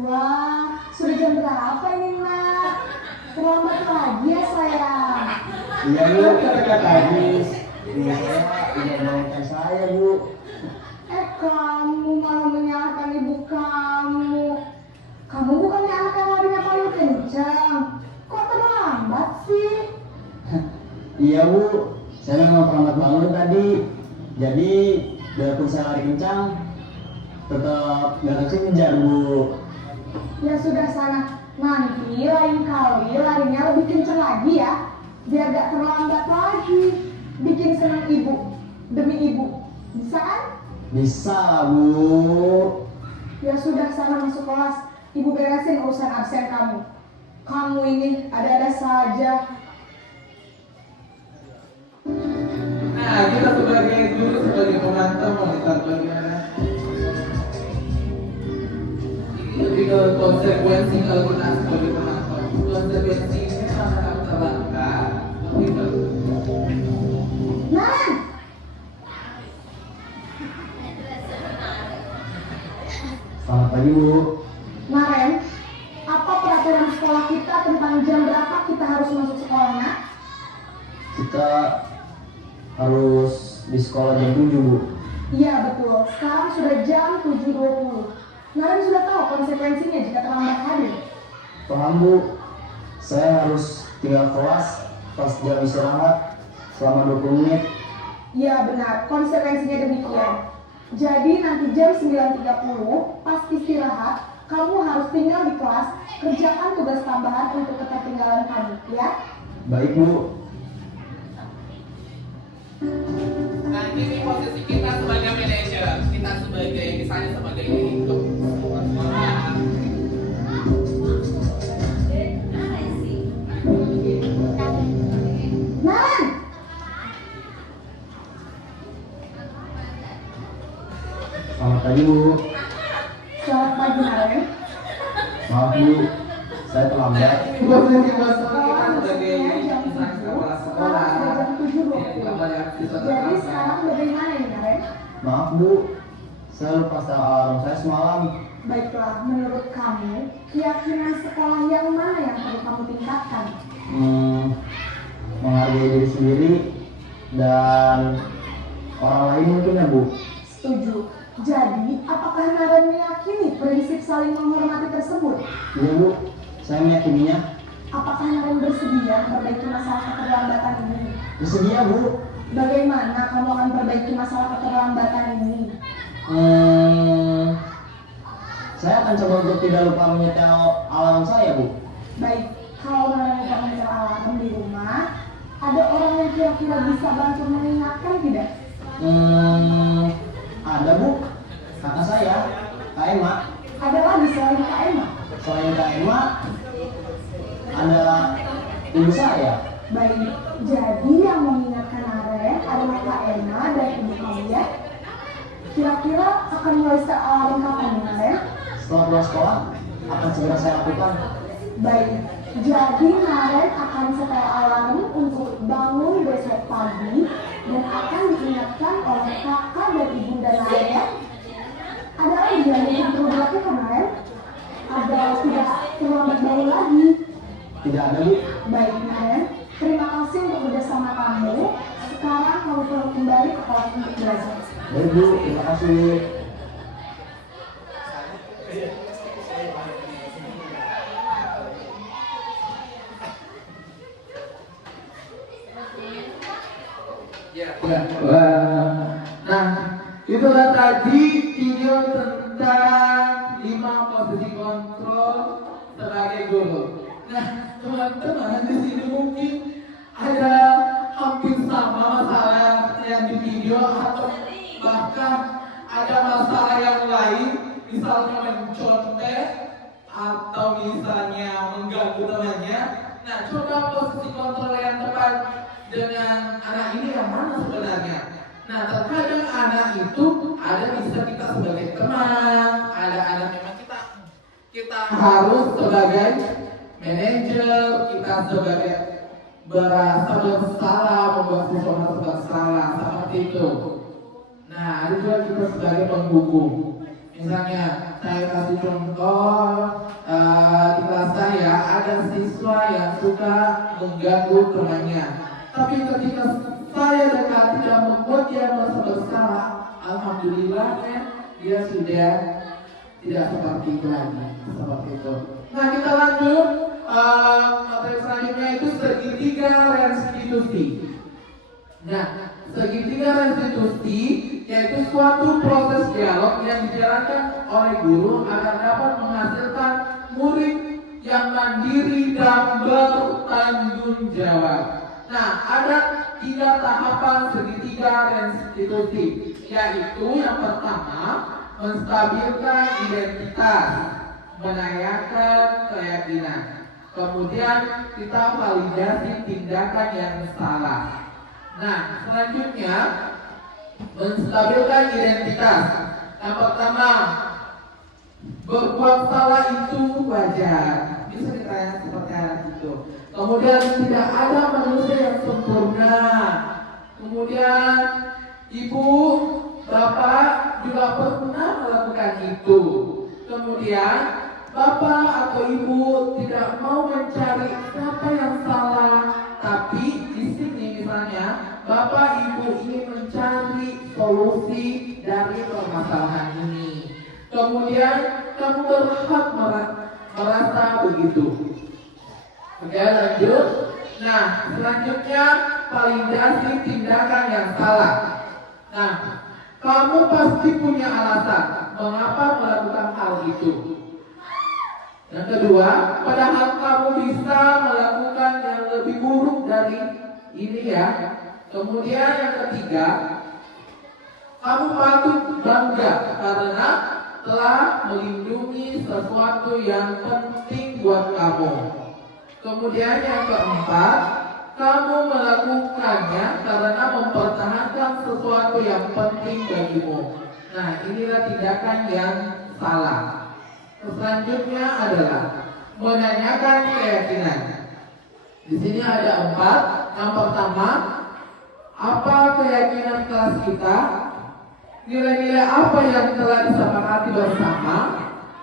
Wah, sudah jam berapa ini nak? Terlambat lagi ya sayang. Iya Bu, kata habis. Iya, tidak menolongkan saya Bu. Kamu malah menyalahkan ibu kamu. Kamu bukannya anak yang larinya paling kencang. Kok terlambat? terlambat sih? Iya Bu, saya memang terlambat bangun tadi. Jadi biarpun saya lari kencang, tetap gak kekejar Bu. Ya sudah sana, nanti lain kali larinya lebih kencang lagi ya, biar gak terlambat lagi. Bikin senang ibu, demi ibu, bisa kan? Bisa Bu. Ya sudah sana masuk kelas, ibu beresin urusan absen kamu. Kamu ini ada-ada saja. Nah, kita sebagai guru, sebagai pemantau monitor bagaimana? Lebih ke konsekuensi kalau kita sebagai pemantau. Konsekuensinya akan terlambat. Begitu. Naren! Selamat pagi Bu. Naren, apa peraturan sekolah kita tentang jam berapa kita harus masuk sekolahnya? Kita harus di sekolah jam 7 Bu. Iya betul, sekarang sudah jam 7.20. Naren sudah tahu konsekuensinya jika terlambat hadir. Paham Bu. Saya harus tinggal kelas pas jam istirahat selama 20 menit. Iya benar, konsekuensinya demikian. Jadi nanti jam 9.30 pas istirahat, kamu harus tinggal di kelas, kerjakan tugas tambahan untuk ketertinggalan kamu, ya? Baik Bu. Nah, ini posisi kita sebagai manajer, kita sebagai misalnya sebagai direktur sekolah. Naren! Selamat pagi Bu. Selamat pagi Naren. Maaf Bu, saya terlambat. Ini posisi kita sebagai misalnya kepala sekolah. Sekarang sudah jam 7.20. Kita banyak siswa Jadi terlambat. sekarang bagaimana ini Naren? Maaf Bu, saya lupa setel alarm saya semalam. Baiklah, menurut kamu, keyakinan sekolah yang mana yang perlu kamu tingkatkan? Menghargai diri sendiri dan orang lain mungkin ya Bu. Setuju. Jadi, apakah Naren meyakini prinsip saling menghormati tersebut? Iya Bu, saya meyakininya. Apakah Naren bersedia memperbaiki masalah keterlambatan ini? Bersedia Bu. Bagaimana kamu akan memperbaiki masalah keterlambatan ini? Saya akan coba untuk tidak lupa menyetel alarm saya Bu. Baik, kalau Naren lupa menyetel alarm di rumah, ada orang yang kira-kira bisa bantu mengingatkan tidak? Ada Bu, kakak saya, Kak Emma. Ada lagi selain Kak Emma? Selain Kak Emma, ada ibu saya. Baik, jadi yang mengingatkan Naren adalah Kak Emma dan ibu kamu ya? Kira-kira akan mulai setel alarm kapan nih Naren? Setelah pulang sekolah, akan segera saya lakukan. Baik, jadi Naren akan setel alarm untuk bangun besok pagi dan akan diingatkan oleh kakak dan ibunda Naren ya. Ada lagi yang mungkin perlu dilakukan Naren? Agar tidak terlambat bangun lagi. Tidak ada Bu. Baik Naren, terima kasih untuk bersama kamu. Sekarang kamu perlu kembali ke kelas untuk belajar. Baik Bu, terima kasih. Nah, itulah tadi video tentang 5 posisi kontrol sebagai guru. Nah, teman-teman di sini mungkin ada hampir sama masalah yang di video atau bahkan ada masalah yang lain, misalnya mencontek atau misalnya mengganggu temannya. Nah, coba posisi kontrol yang tepat dengan anak ini yang mana sebenarnya? Nah, terkadang anak itu ada bisa kita sebagai teman, ada anak memang kita harus sebagai manajer, kita sebagai berasa bersalah, membuat sesuatu bersalah seperti itu. Nah, ada juga kita sebagai penghukum. Misalnya, saya kasih contoh di kelas saya ada siswa yang suka mengganggu temannya. Tapi ketika saya dekati dan membuat dia merasa bersalah, alhamdulillah dia sudah tidak seperti itu lagi. Seperti itu. Nah, kita lanjut. materi selanjutnya itu segitiga restitusi. Nah, segitiga restitusi yaitu suatu proses dialog yang dijalankan oleh guru agar dapat menghasilkan murid yang mandiri dan bertanggung jawab. Nah, ada 3 tahapan segitiga restitusi, yaitu yang pertama menstabilkan identitas, menanyakan keyakinan. Kemudian kita validasi tindakan yang salah. Nah, selanjutnya menstabilkan identitas. Yang pertama, berbuat salah itu wajar. Bisa ditanya seperti itu. Kemudian tidak ada manusia yang sempurna. Kemudian ibu, bapak juga pernah melakukan itu. Kemudian bapak atau ibu tidak mau mencari siapa yang salah, tapi di sini misalnya bapak ibu ingin mencari solusi dari permasalahan ini. Kemudian kamu berhak merasa begitu. Oke, lanjut. Nah, selanjutnya validasi tindakan yang salah. Nah, kamu pasti punya alasan mengapa melakukan hal itu. Yang kedua, padahal kamu bisa melakukan yang lebih buruk dari ini ya. Kemudian yang ketiga, kamu patut bangga karena telah melindungi sesuatu yang penting buat kamu. Kemudian yang keempat, kamu melakukannya karena mempertahankan sesuatu yang penting bagimu. Nah, inilah tindakan yang salah. Selanjutnya adalah menanyakan keyakinan. Di sini ada 4. Yang pertama, apa keyakinan kelas kita? Nilai-nilai apa yang telah disepakati bersama?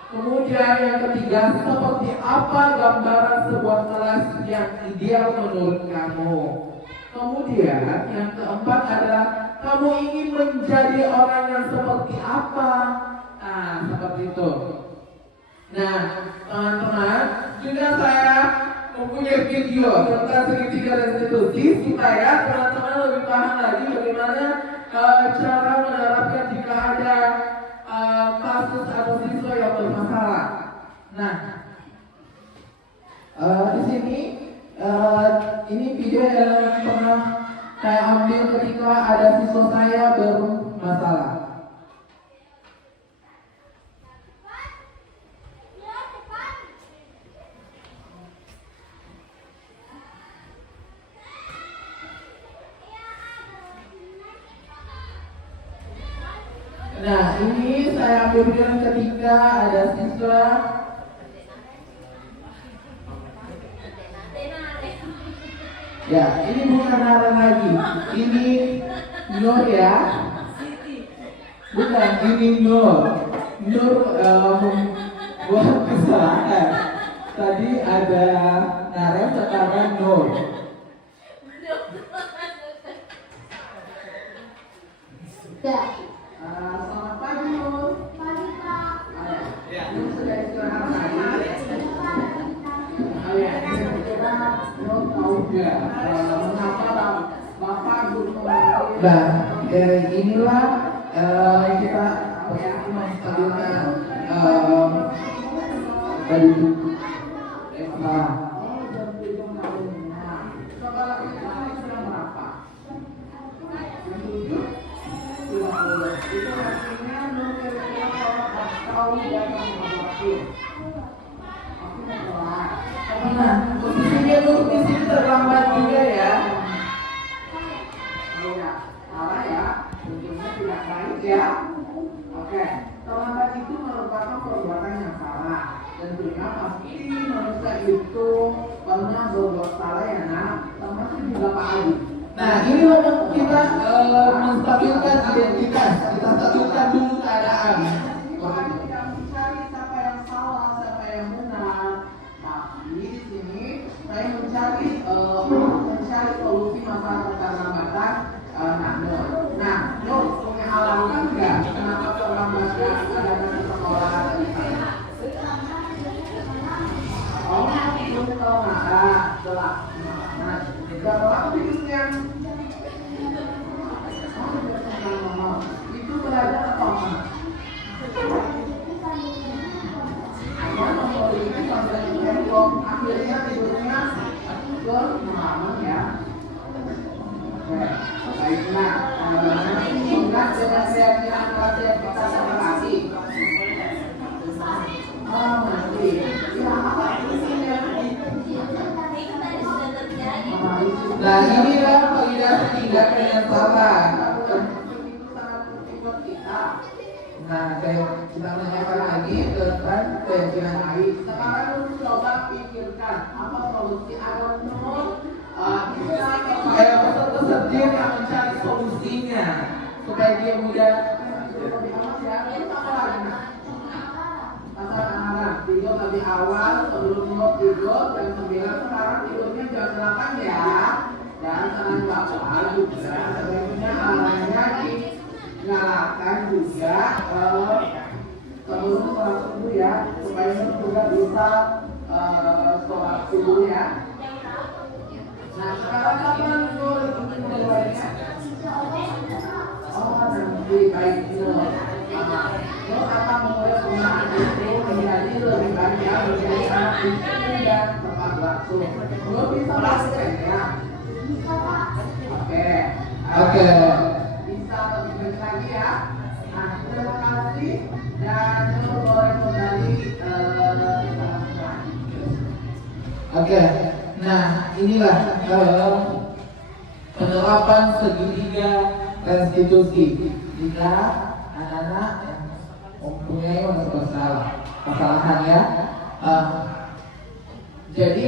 Kemudian yang ketiga, seperti apa gambaran sebuah kelas yang ideal menurut kamu? Kemudian yang keempat adalah kamu ingin menjadi orang yang seperti apa? Nah, seperti itu. Nah, teman-teman, juga saya mempunyai video tentang segitiga restitusi supaya teman-teman lebih paham lagi bagaimana cara menerapkan jika ada kasus atau siswa yang bermasalah. Nah, di sini ini video yang pernah saya ambil ketika ada siswa saya bermasalah. Nah, ini saya ambil ketika ada siswa ya, ini bukan Nara lagi, ini Nur ya, bukan, ini Nur membuat kesalahan. Tadi ada Nara, sekarang Nur. Ya. Selamat pagi Nur. Pagi Pak. Ya, Nur sudah istirahat tadi. Oh ya, kira-kira Nur tahu nggak mengapa Bapak guru memanggil? Nah, inilah kita menstabilkan dari kepala kita sudah berapa? Itu artinya Nur kira-kira tahu dan waktu. Nah, posisinya Nur di sini terlambat juga ya. Iya, salah ya. Tentunya tidak baik ya. Oke, terlambat itu merupakan perbuatan yang salah. Tentunya pasti manusia itu pernah berbuat salah ya nak. Termasuk juga Pak Adi. Nah, ini untuk kita menstabilkan identitas. Kita stabilkan dulu keadaan. Bukan tidak mencari siapa yang salah, siapa yang benar. Tapi di sini saya mencari solusi masalah keterlambatan Nur. Nah, Nur punya alasan nggak kenapa terlambatnya ada sekolah tadi? Oh, belum Ingat dengan keyakinan kelas yang kita sepakati. Nanti. Ya, apa isinya? Nah, inilah kaidah ketiga dengan sabar. Nah, kita menanyakan lagi tentang keyakinan lain. Sekarang lu coba pikirkan apa solusi Arnold. Kita peserta yang mencari solusinya supaya dia mudah. Anak-anak tidur lebih awal sebelum mau tidur jam 9, sekarang tidurnya jam 8 ya. Dan jangan lupa juga sebenarnya alarmnya dinyalakan juga sebelum sholat subuh ya, supaya juga bisa sholat subuh ya. Nah sekarang kapan mulainya? Oh nanti baik itu. Lo akan memulai penggunaan itu menjadi lebih banyak menjadi anak disiplin dan tepat waktu. Lo bisa melakukannya. Oke. Bisa lebih baik lagi ya. Nah terima kasih dan lo boleh kembali Oke. Nah inilah penerapan segitiga restitusi. Jika anak-anak yang mempunyai kesalahan ya. Jadi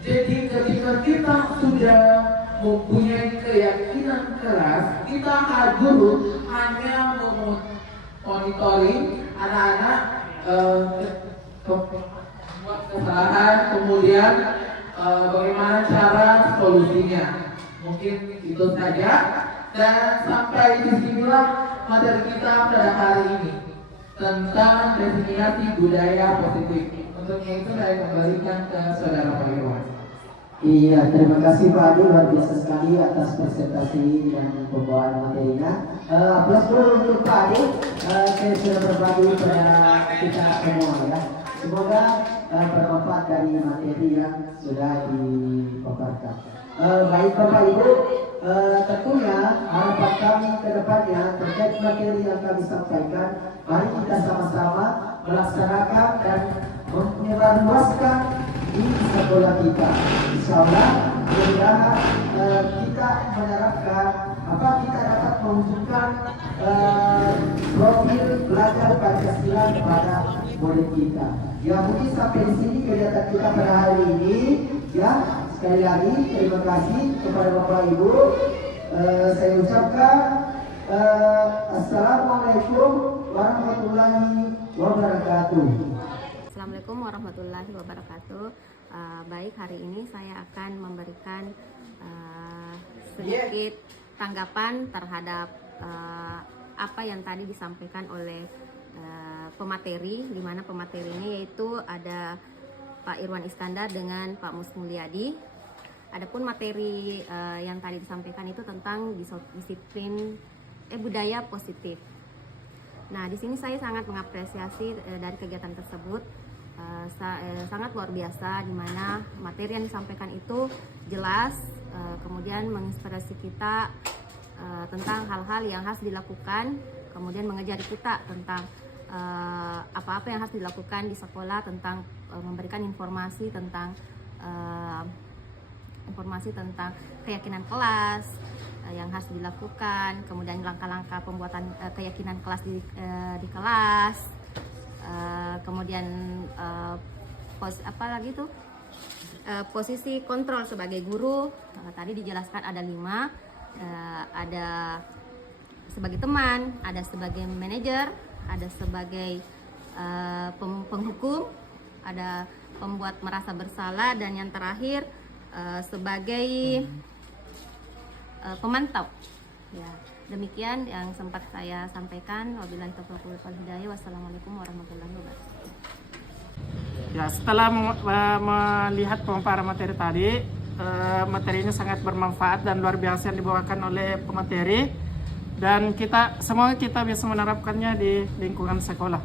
ketika kita sudah mempunyai keyakinan keras, kita guru hanya monitoring anak-anak buat kesalahan, kemudian bagaimana cara solusinya. Mungkin itu saja. Dan sampai disinilah materi kita pada hari ini tentang definisi budaya positif. Untuknya itu saya kembalikan ke saudara Pak Irwan. Iya, terima kasih Pak Adi, luar biasa sekali atas presentasi dan pembawaan materinya. Plus dulu untuk Pak Adi, saya sudah berbagi pada kita semua ya. Semoga bermanfaat dari materi yang sudah dipaparkan. Baik Bapak Ibu, tentunya harapan kami ke depannya terkait materi yang kami sampaikan, mari kita sama-sama melaksanakan dan menyebarluaskan di sekolah kita. Insya Allah mudah-mudahan kita menerapkan kita dapat mewujudkan profil belajar Pancasila kepada murid kita. Ya mungkin sampai di sini kegiatan kita pada hari ini ya. Sekali lagi terima kasih kepada Bapak Ibu. Saya ucapkan Assalamualaikum warahmatullahi wabarakatuh. Assalamualaikum warahmatullahi wabarakatuh. Baik, hari ini saya akan memberikan sedikit tanggapan terhadap apa yang tadi disampaikan oleh pemateri, di mana pematerinya yaitu ada Pak Irwan Iskandar dengan Pak Mus Mulyadi. Adapun materi yang tadi disampaikan itu tentang disiplin budaya positif. Nah, di sini saya sangat mengapresiasi dari kegiatan tersebut. Sangat luar biasa, di mana materi yang disampaikan itu jelas, kemudian menginspirasi kita tentang hal-hal yang harus dilakukan, kemudian mengajari kita tentang apa-apa yang harus dilakukan di sekolah, tentang memberikan informasi tentang keyakinan kelas yang harus dilakukan, kemudian langkah-langkah pembuatan keyakinan kelas di kelas, kemudian posisi kontrol sebagai guru. Tadi dijelaskan ada 5, ada sebagai teman, ada sebagai manajer, ada sebagai penghukum, ada pembuat merasa bersalah, dan yang terakhir sebagai pemantau. Ya, demikian yang sempat saya sampaikan. Wabillahi taufiq wal hidayah. Wassalamualaikum warahmatullahi wabarakatuh. Ya, setelah melihat pemaparan materi tadi, materinya sangat bermanfaat dan luar biasa yang dibawakan oleh pemateri, dan semoga kita bisa menerapkannya di lingkungan sekolah.